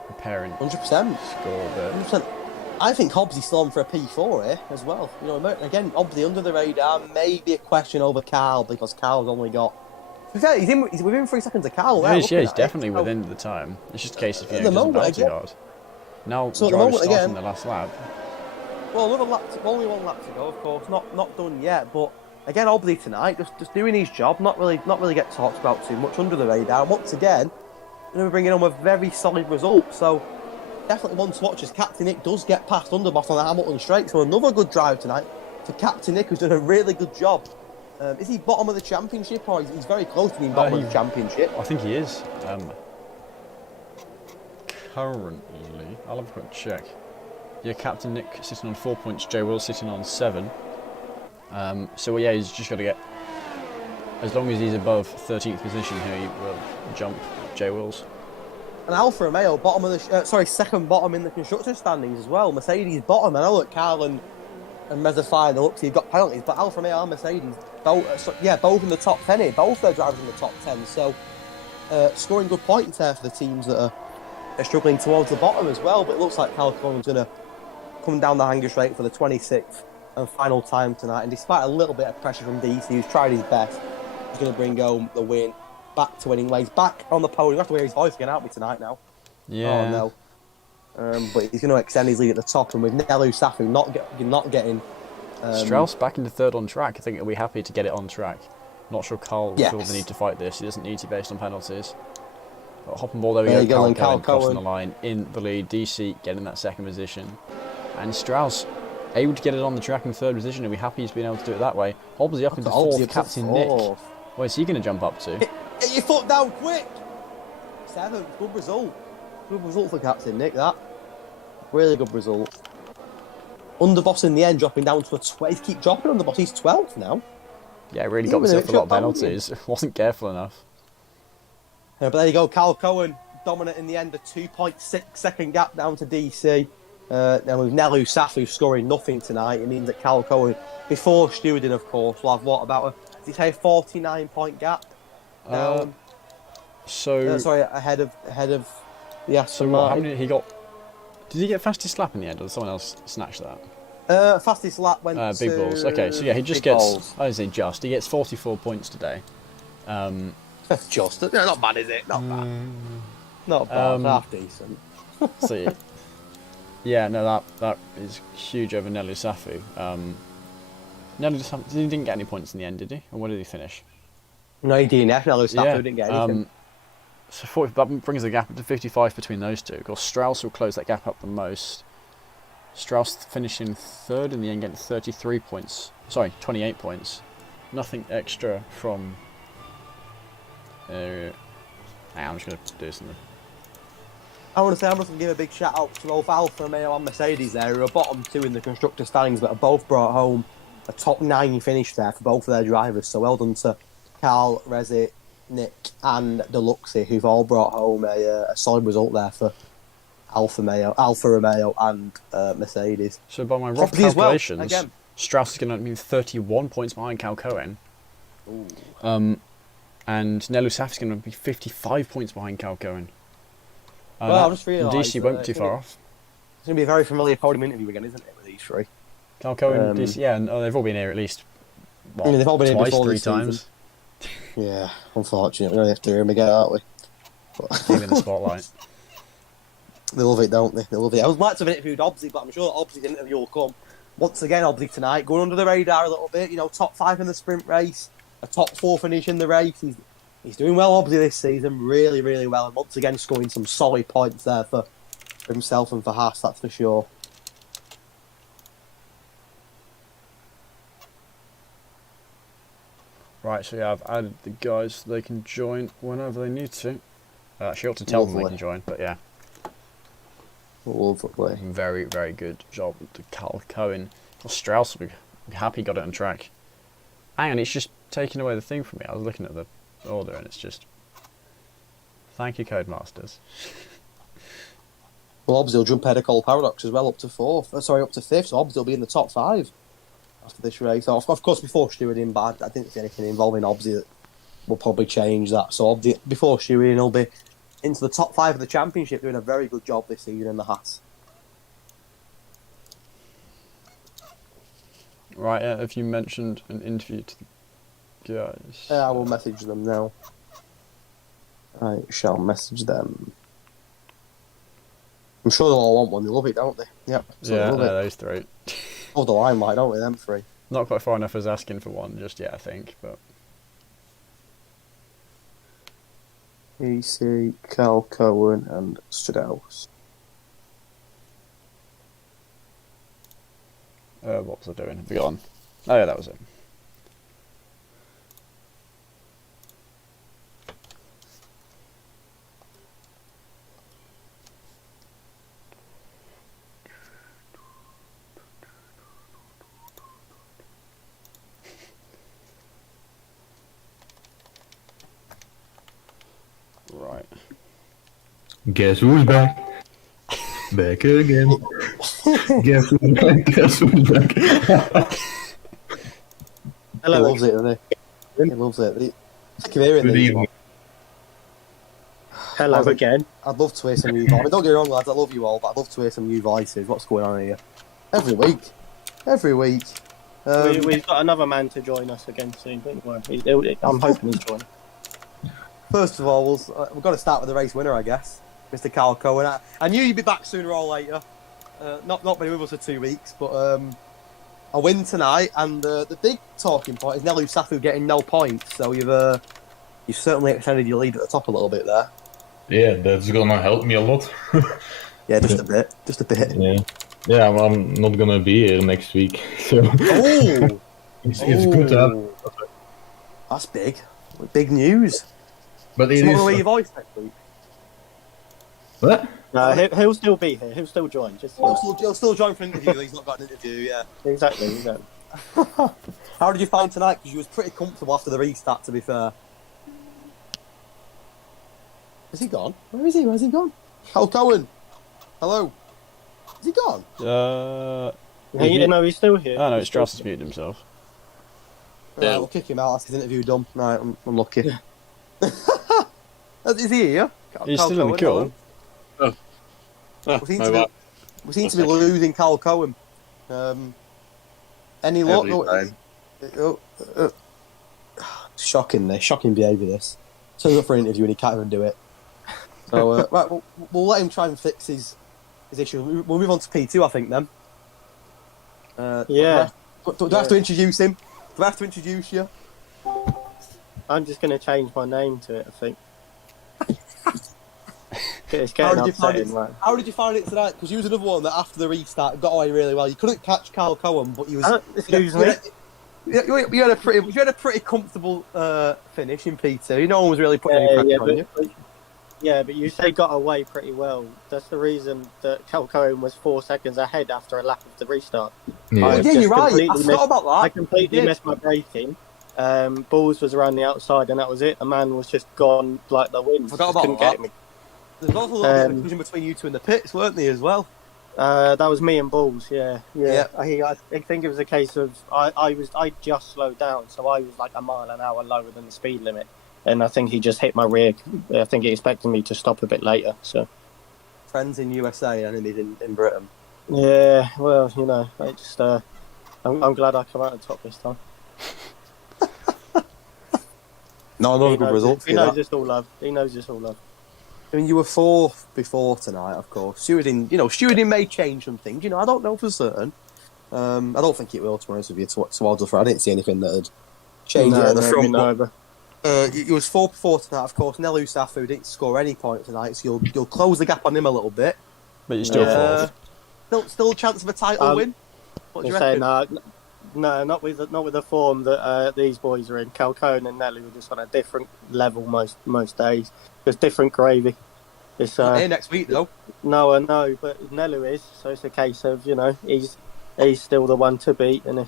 Preparing 100%. Score a bit. 100%. I think Hobbsy's still on for a P4 here as well. Again, Hobbsy under the radar, maybe a question over Carl, because Carl's only got... He's within 3 seconds of Carl. Yeah, he's definitely within the time. It's just a case of, he doesn't bounce too hard. Now, so drivers starting the last lap. Well, only 1 lap to go, of course. Not done yet, but again, Hobbsy tonight, just doing his job, not really get talked about too much, under the radar. And once again, we're bringing on a very solid result. So definitely one to watch as Captain Nick does get past Underboss on the Hamilton straight. So another good drive tonight for Captain Nick, who's done a really good job. Is he bottom of the championship, or he's very close to being bottom of the championship? I think he is. Currently, I'll have a quick check. Yeah, Captain Nick sitting on 4 points, Jay Will sitting on 7. So yeah, he's just got to get, as long as he's above 13th position here, he will jump Jay Wills. And Alfa Romeo bottom of the second bottom in the constructors standings as well. Mercedes bottom. I know that Carl and Mezzafire, you've got penalties, but Alfa Romeo and Mercedes both in the top 10 here. Both their drivers in the top 10. So scoring good points there for the teams that are struggling towards the bottom as well. But it looks like Carl Cohen's going to come down the hanger straight for the 26th and final time tonight. And despite a little bit of pressure from DC, who's tried his best, he's going to bring home the win. Back to winning ways, back on the podium. I have to hear his voice again, aren't we, tonight now? Yeah. Oh no. But he's going to extend his lead at the top, and with Nelu Safu not getting. Strauss back into third on track. I think he'll be happy to get it on track. Not sure Carl will feel the need to fight this. He doesn't need to based on penalties. But hop and ball, there we go. Carl crossing the line in the lead. DC getting that second position. And Strauss able to get it on the track in third position. He'll be happy he's been able to do it that way. Hobbsy up into fourth. Captain Nick. Where's he going to jump up to? Get your foot down quick! 7th, good result. Good result for Captain Nick, that. Really good result. Underboss in the end dropping down to a 12th. Keep dropping Underboss, he's 12th now. Yeah, really got himself a lot of penalties. Wasn't careful enough. But there you go, Carl Cohen dominant in the end, a 2.6 second gap down to DC. Now with Nelu Safu scoring nothing tonight, it means that Carl Cohen, before stewarding of course, will have about a 49-point gap? Sorry, ahead of the Aston Martin. How many he got? Did he get fastest lap in the end, or did someone else snatch that? Fastest lap went Big to... balls. Okay, so yeah, he just Big gets. Balls. I would say just. He gets 44 points today. Just. Yeah, not bad, is it? Not bad. Not bad. Half decent. So yeah, no, that is huge over Nelu Safu. Nelu Safu, he didn't get any points in the end, did he? Or where did he finish? No, he DNF. Nello Stafford didn't get anything. So 40, that brings the gap up to 55 between those two. Of course, Strauss will close that gap up the most. Strauss finishing third in the end, getting 33 points. Sorry, 28 points. Nothing extra from... I'm just going to do something. I want to say I must give a big shout out to both Alfa Romeo and Mercedes there, who are bottom two in the constructor standings, but have both brought home a top 9 finish there for both of their drivers. So well done to Carl, Rezi, Nick, and Deluxe, who've all brought home a solid result there for Alfa Romeo, and Mercedes. So by my rough Hobbs as well, calculations, again. Strauss is going to be 31 points behind Cal Cohen. And Nelu Safi is going to be 55 points behind Cal Cohen. Well, I just realised DC won't be too far off. It's going to be a very familiar podium interview again, isn't it, with these three? Cal Cohen, DC, yeah, and they've all been here at least. What, I mean, they've all been here twice, before 3 this season. times. Yeah, unfortunately, we're going to have to hear them again, aren't we? Give in the spotlight. They love it, don't they? They love it. I would like to have interviewed Obsy, but I'm sure Obsy's interview will come. Once again, Obsy tonight, going under the radar a little bit. You know, top 5 in the sprint race, a top 4 finish in the race. He's doing well, Obsy, this season, really, really well. And once again, scoring some solid points there for himself and for Haas, that's for sure. Right, so yeah, I've added the guys. They can join whenever they need to. Actually, I ought to tell them they can join, but yeah. Lovely. Very, very good job to Cal Cohen. Well, Strauss will be happy he got it on track. And it's just taking away the thing from me. I was looking at the order and it's just... Thank you, Codemasters. Well, Obsy will jump ahead of Cole Paradox as well, up to 4th. Up to 5th, so Obsy will be in the top 5 after this race. Of course, before stewarding, but I didn't see anything involving Obsy that will probably change that. So Obsy, before stewarding, he'll be into the top 5 of the championship, doing a very good job this season in the Haas. Right, have you mentioned an interview to the guys? I will message them now. I shall message them. I'm sure they'll all want one. They love it, don't they? Yep. So Yeah, they love it. those 3. Love the limelight, don't they, them 3? Not quite far enough as asking for one just yet, I think, but... EC, Cal Cohen, and Strauss. What was I doing? Have we gone? Oh yeah, that was it. Right. Guess who's back? Back again. Guess who's back? Guess who's back? Hello. He loves it, doesn't he? He loves it. Sick of hearing Good these. evening. Hello again. I'd love to hear some new voices. I mean, don't get me wrong, lads, I love you all, but I'd love to hear some new voices. What's going on here? Every week. We've got another man to join us again soon, don't worry. I'm hoping he's joining. First of all, we've got to start with the race winner, I guess. Mr. Carl Cohen. I knew you'd be back sooner or later. Not been with us for 2 weeks, but a win tonight, and the big talking point is Nelu Safu getting no points, so you've certainly extended your lead at the top a little bit there. Yeah, that's gonna help me a lot. Yeah, just a bit. Yeah, I'm not gonna be here next week, so Oh! it's good to have. That's big news. But it So is. what will your voice next week? What? No, he'll still be here. He'll still join. He'll still join for an interview. He's not got an interview, yeah. Exactly. How did you find tonight? Because you was pretty comfortable after the restart, to be fair. Is he gone? Where is he? Where's he gone? Carl Cohen. Hello. Is he gone? No, he's still here. Oh no, it's Strauss has muted himself. Right, we'll kick him out. That's his interview done. Right, I'm lucky. Is he here? He's still in the queue. Was he interview- We seem to be losing Carl Cohen. Any luck? Shocking behaviour this. Turns up for an interview and he can't even do it. So, right, we'll let him try and fix his issue. We'll move on to P2, I think, then. Yeah. Do I have to introduce him? Do I have to introduce you? I'm just going to change my name to it, I think. It's getting upsetting, man. How did you find it tonight? Because you was another one that after the restart got away really well. You couldn't catch Carl Cohen, but you was. Excuse me. You had a pretty comfortable finish in P2. No one was really putting any pressure on you. Yeah, but you say got away pretty well. That's the reason that Carl Cohen was 4 seconds ahead after a lap of the restart. Yeah, you're right. I forgot about that. I completely missed my braking. Balls was around the outside, and that was it. The man was just gone like the wind. Forgot about that. There's also a lot of confusion between you two in the pits, weren't there, as well? That was me and Balls, yeah. I think it was a case of I just slowed down, so I was like a mile an hour lower than the speed limit, and I think he just hit my rear. I think he expected me to stop a bit later. So friends in USA, enemies in Britain. Yeah, well, you know, I just I'm glad I come out on top this time. No, another good result. He knows it's all love. He knows it's all love. I mean, you were fourth before tonight, of course. Stewarding may change some things. I don't know for certain. I don't think it will, to be honest with you, towards the front. I didn't see anything that had changed at the front. You was fourth before tonight, of course. Nelu Safu didn't score any points tonight, so you'll close the gap on him a little bit. But you're still fourth. Still a chance of a title win? What do you reckon? No, not with the form that these boys are in. Carl Cohen and Nelly were just on a different level most days. Just different gravy. It's here next week though. No, I know, but Nelly is. So it's a case of he's still the one to beat, and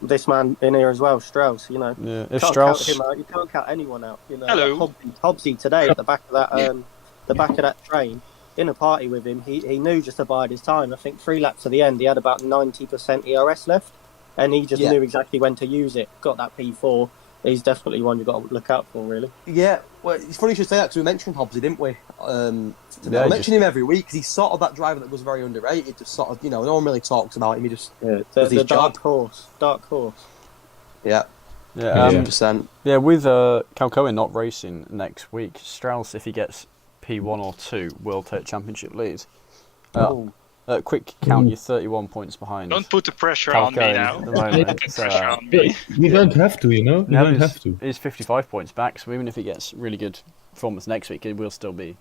this man in here as well, Strauss. Yeah, if Strauss, count him out, you can't count anyone out. Hello. Hobbsy today at the back of that train. In a party with him, he knew just to bide his time. I think 3 laps to the end, he had about 90% ERS left, and he just knew exactly when to use it. Got that P4. He's definitely one you've got to look out for, really. Yeah, well, it's funny you should say that because we mentioned Hobbsy, didn't we? I mention him every week because he's sort of that driver that was very underrated. Just sort of, no one really talks about him. He just the dark horse. Yeah. Yeah, 100%. Yeah, with Carl Cohen not racing next week, Strauss, if he gets P1 or 2, will take championship lead. Quick count, you're 31 points behind. Don't put the pressure Carl on Cohen me now. at the moment. Pressure on me. You don't have to, You don't have to. He's 55 points back, so even if he gets really good performance next week, it will still be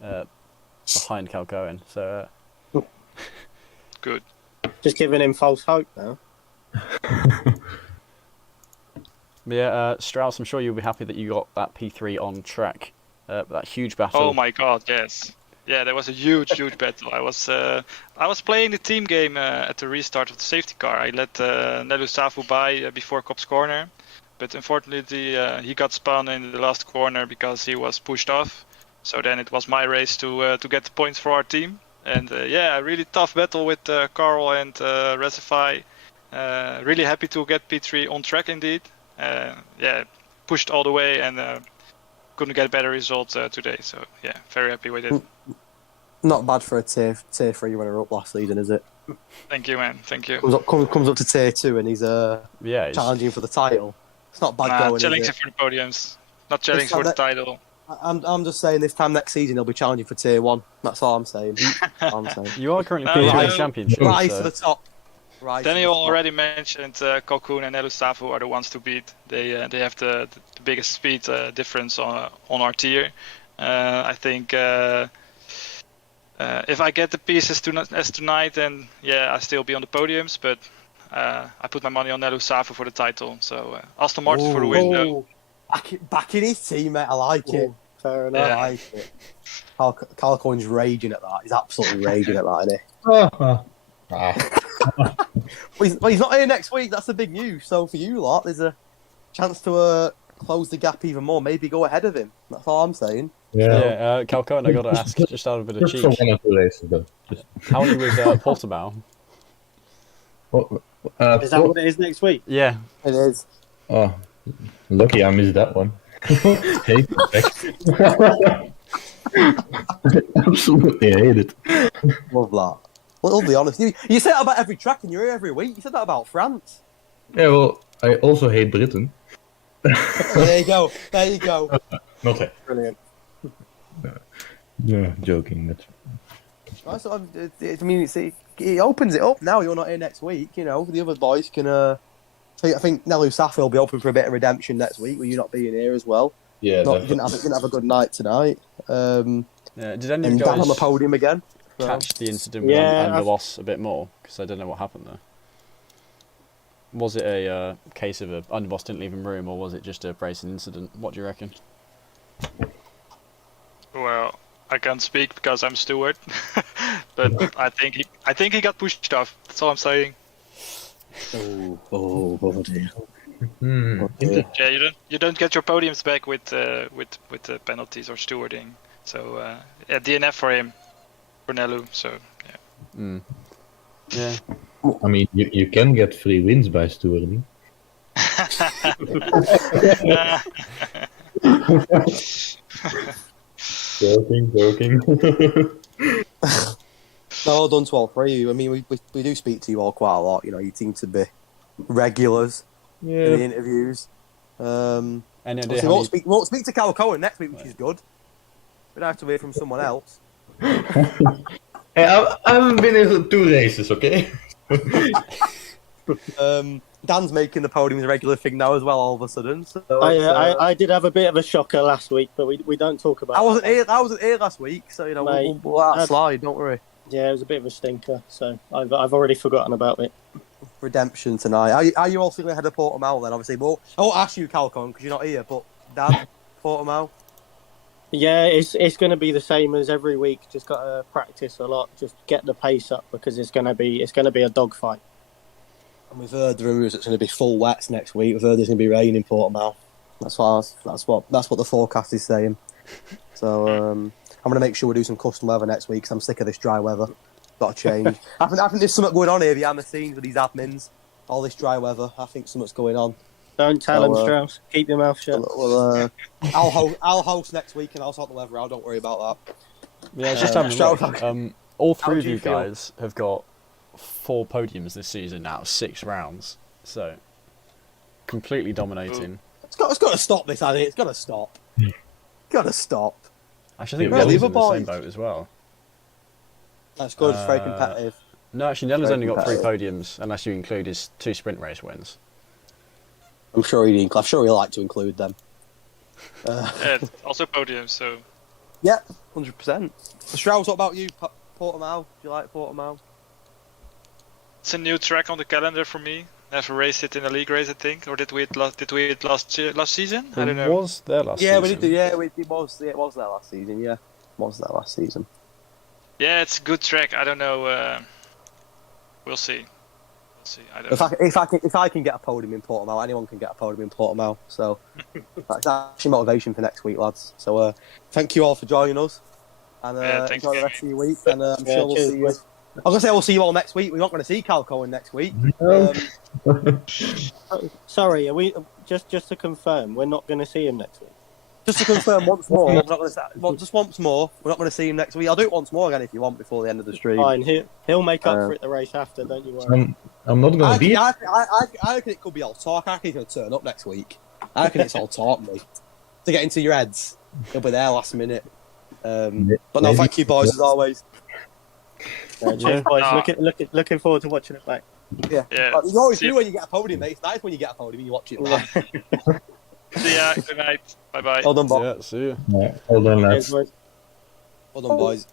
behind Carl Cohen. So good. Just giving him false hope now. Strauss, I'm sure you'll be happy that you got that P3 on track. That huge battle. Oh my God, yes. Yeah, there was a huge battle. I was playing the team game at the restart of the safety car. I let Nelu Safu by before Cops Corner, but unfortunately he got spun in the last corner because he was pushed off. So then it was my race to get the points for our team. And a really tough battle with Carl and Recify. Really happy to get P3 on track indeed. Pushed all the way and couldn't get a better result today. So yeah, very happy with it. Not bad for a tier 3 runner up last season, is it? Thank you, man. Thank you. Comes up to tier 2 and he's challenging for the title. It's not bad going. Challenging for the podiums, not challenging for the title. I'm just saying this time next season he'll be challenging for tier 1. That's all I'm saying. You are currently P3 championship. Rise to the top. Daniel already mentioned Cocoon and Elusafu are the ones to beat. They have the biggest speed difference on our tier. I think if I get the pieces as tonight, then I still be on the podiums. But I put my money on Elusafu for the title. So Aston Martin for the win. Though. Back in his team, mate. I like it. Fair enough. I like it. Carl Cohen's raging at that. He's absolutely raging at that, isn't he? Well, he's not here next week. That's the big news. So for you lot, there's a chance to close the gap even more. Maybe go ahead of him. That's all I'm saying. Carl Cohen, I got to ask, just out of a bit of cheek. For 1 or 2 races, though. How are you with Portimao? Is that what it is next week? Yeah, it is. Oh, lucky I missed that one. Hate it. Absolutely hate it. Love I'll be honest. You say that about every track and you're here every week. You said that about France. Yeah, well, I also hate Britain. There you go. There you go. Not that. Brilliant. Yeah, joking. I mean, it opens it up now. You're not here next week. You know, the other boys can. I think Nelu Safi will be open for a bit of redemption next week with you not being here as well. Yeah, You didn't have a good night tonight. Yeah, did any of And you Dan on the guys podium again. So. catch the incident with the loss a bit more? Because I don't know what happened there. Was it a case of a underboss didn't leave him room, or was it just a racing incident? What do you reckon? Well, I can't speak because I'm steward, but I think he got pushed off. That's all I'm saying. Oh dear. Hmm. Yeah, you don't get your podiums back with the penalties or stewarding. So DNF for him, for Nelu. So yeah. Mm. Yeah. I mean, you can get free wins by stewarding. Joking. No, done to all three of you. I mean, we do speak to you all quite a lot. You know, you seem to be regulars in the interviews. Any idea We how won't speak to Cal Cohen next week, which is good. We don't have to hear from someone else. Hey, I haven't been in 2 races, okay? Dan's making the podium a regular thing now as well. All of a sudden, so I did have a bit of a shocker last week, but we don't talk about. I wasn't here last week, so you know Mate, we'll let that slide. Don't worry. Yeah, it was a bit of a stinker, so I've already forgotten about it. Redemption tonight. Are you all feeling ahead of Portimao then? Obviously, well, I won't ask you, Calcon, because you're not here. But Dan, Portimao. Yeah, it's going to be the same as every week. Just got to practice a lot. Just get the pace up because it's going to be a dogfight. And we've heard the rumours it's going to be full wets next week. We've heard there's going to be rain in Portimao. That's what the forecast is saying. So I'm going to make sure we do some custom weather next week because I'm sick of this dry weather. Got to change. I think there's something going on here behind the scenes with these admins. All this dry weather. I think something's going on. Don't tell him, Strauss. Keep your mouth shut. Well, I'll host next week and I'll sort the weather out. Don't worry about that. Yeah, it's just having a look. All three of do you you feel? guys have got 4 podiums this season out of 6 rounds. So, completely dominating. It's got to stop this, hasn't it? It's got to stop. Got to stop. Actually, I think Yeah, Nella's the in other the same boys. boat as well. That's good. It's very competitive. No, actually, Nella's Very only got 3 competitive. podiums, unless you include his 2 sprint race wins. I'm sure he'd like to include them. Yeah, also podium. So Yeah, 100%. Strauss, what about you, Portimao? Do you like Portimao? it's a new track on the calendar for me. Never raced it in a league race, I think, or did we it last season? I don't know. Was there last Yeah, season? we did. Yeah, it was there last season. Yeah, it was there last season. Yeah, it's a good track. I don't know. We'll see. I don't know. If I can get a podium in Portimao, anyone can get a podium in Portimao. So that's actually motivation for next week, lads. So thank you all for joining us, and thanks enjoy the for rest of your week. And I'm Yeah, sure we'll cheers, see you. boys. I was gonna say we'll see you all next week. We're not going to see Cal Cohen next week. No. Sorry, are we just to confirm? We're not going to see him next week. Just to confirm once more, we're not going to just once more. We're not going to see him next week. I'll do it once more again if you want before the end of the stream. Fine, he'll make up for it the race after. Don't you worry. I'm not gonna be. I reckon it could be all talk. I reckon he's going to turn up next week. I reckon it's all talk, mate. To get into your heads. He'll be there last minute. But no, thank you, boys, as always. Cheers, boys. No. Looking forward to watching it back. Yeah. Yeah. You always See do you. when you get a podium, mate. It's nice when you get a podium and you watch it live. See ya. Good night. Bye bye. Well done, Bob. Yeah, see you. Yeah, hold on, Cheers, lads. boys. Well done, boys.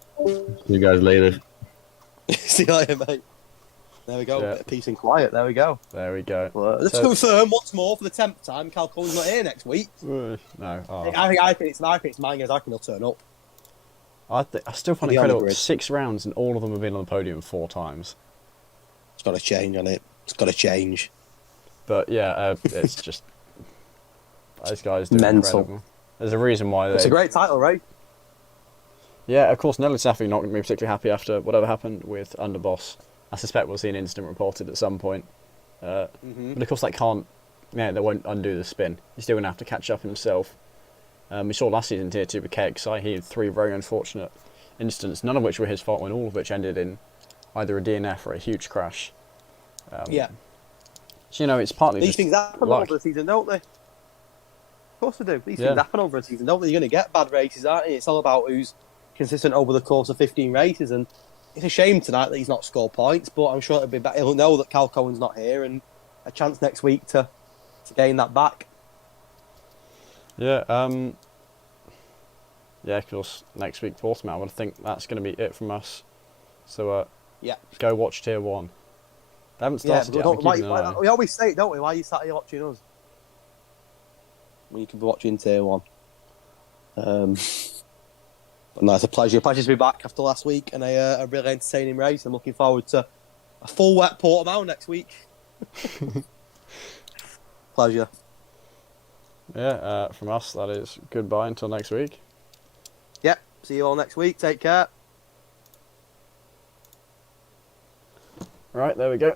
See you guys later. See you later, mate. There we go. Yeah. Bit of peace and quiet. There we go. There we go. Well, let's So- confirm once more for the 10th time. Cal Cohen's not here next week. No. Oh. I think it's mine. I reckon he'll turn up. I still find Be it on the incredible. grid. 6 rounds and all of them have been on the podium 4 times. It's got to change on it. It's got to change. But yeah, it's just those guys do Mental. incredible. There's a reason why It's they. a great title, right? Yeah, of course, Nelly Safi not going to be particularly happy after whatever happened with Underboss. I suspect we'll see an incident reported at some point. But of course, that can't. Yeah, they won't undo the spin. He's still going to have to catch up himself. We saw last season Tier 2 with KXI. He had 3 very unfortunate incidents, none of which were his fault, and all of which ended in either a DNF or a huge crash. Yeah. So, you know, it's partly These just things happen luck. over the season, don't they? Of course they do. These Yeah. things happen over a season, don't they? You're going to get bad races, aren't you? It's all about who's consistent over the course of 15 races, and it's a shame tonight that he's not scored points, but I'm sure it'll be better. He'll know that Cal Cohen's not here, and a chance next week to gain that back. Yeah, yeah, of course, next week, Portsmouth, I think that's going to be it from us. So, Yeah. go watch Tier 1. They haven't Yeah, started yet, I'm keeping an eye. we always say it, don't we? Why are you sat here watching us? When you could be watching Tier 1. But no, it's a pleasure. Pleasure to be back after last week and a really entertaining race. I'm looking forward to a full wet Portimao next week. Pleasure. Yeah, from us, that is goodbye until next week. Yep. See you all next week. Take care. Right, there we go.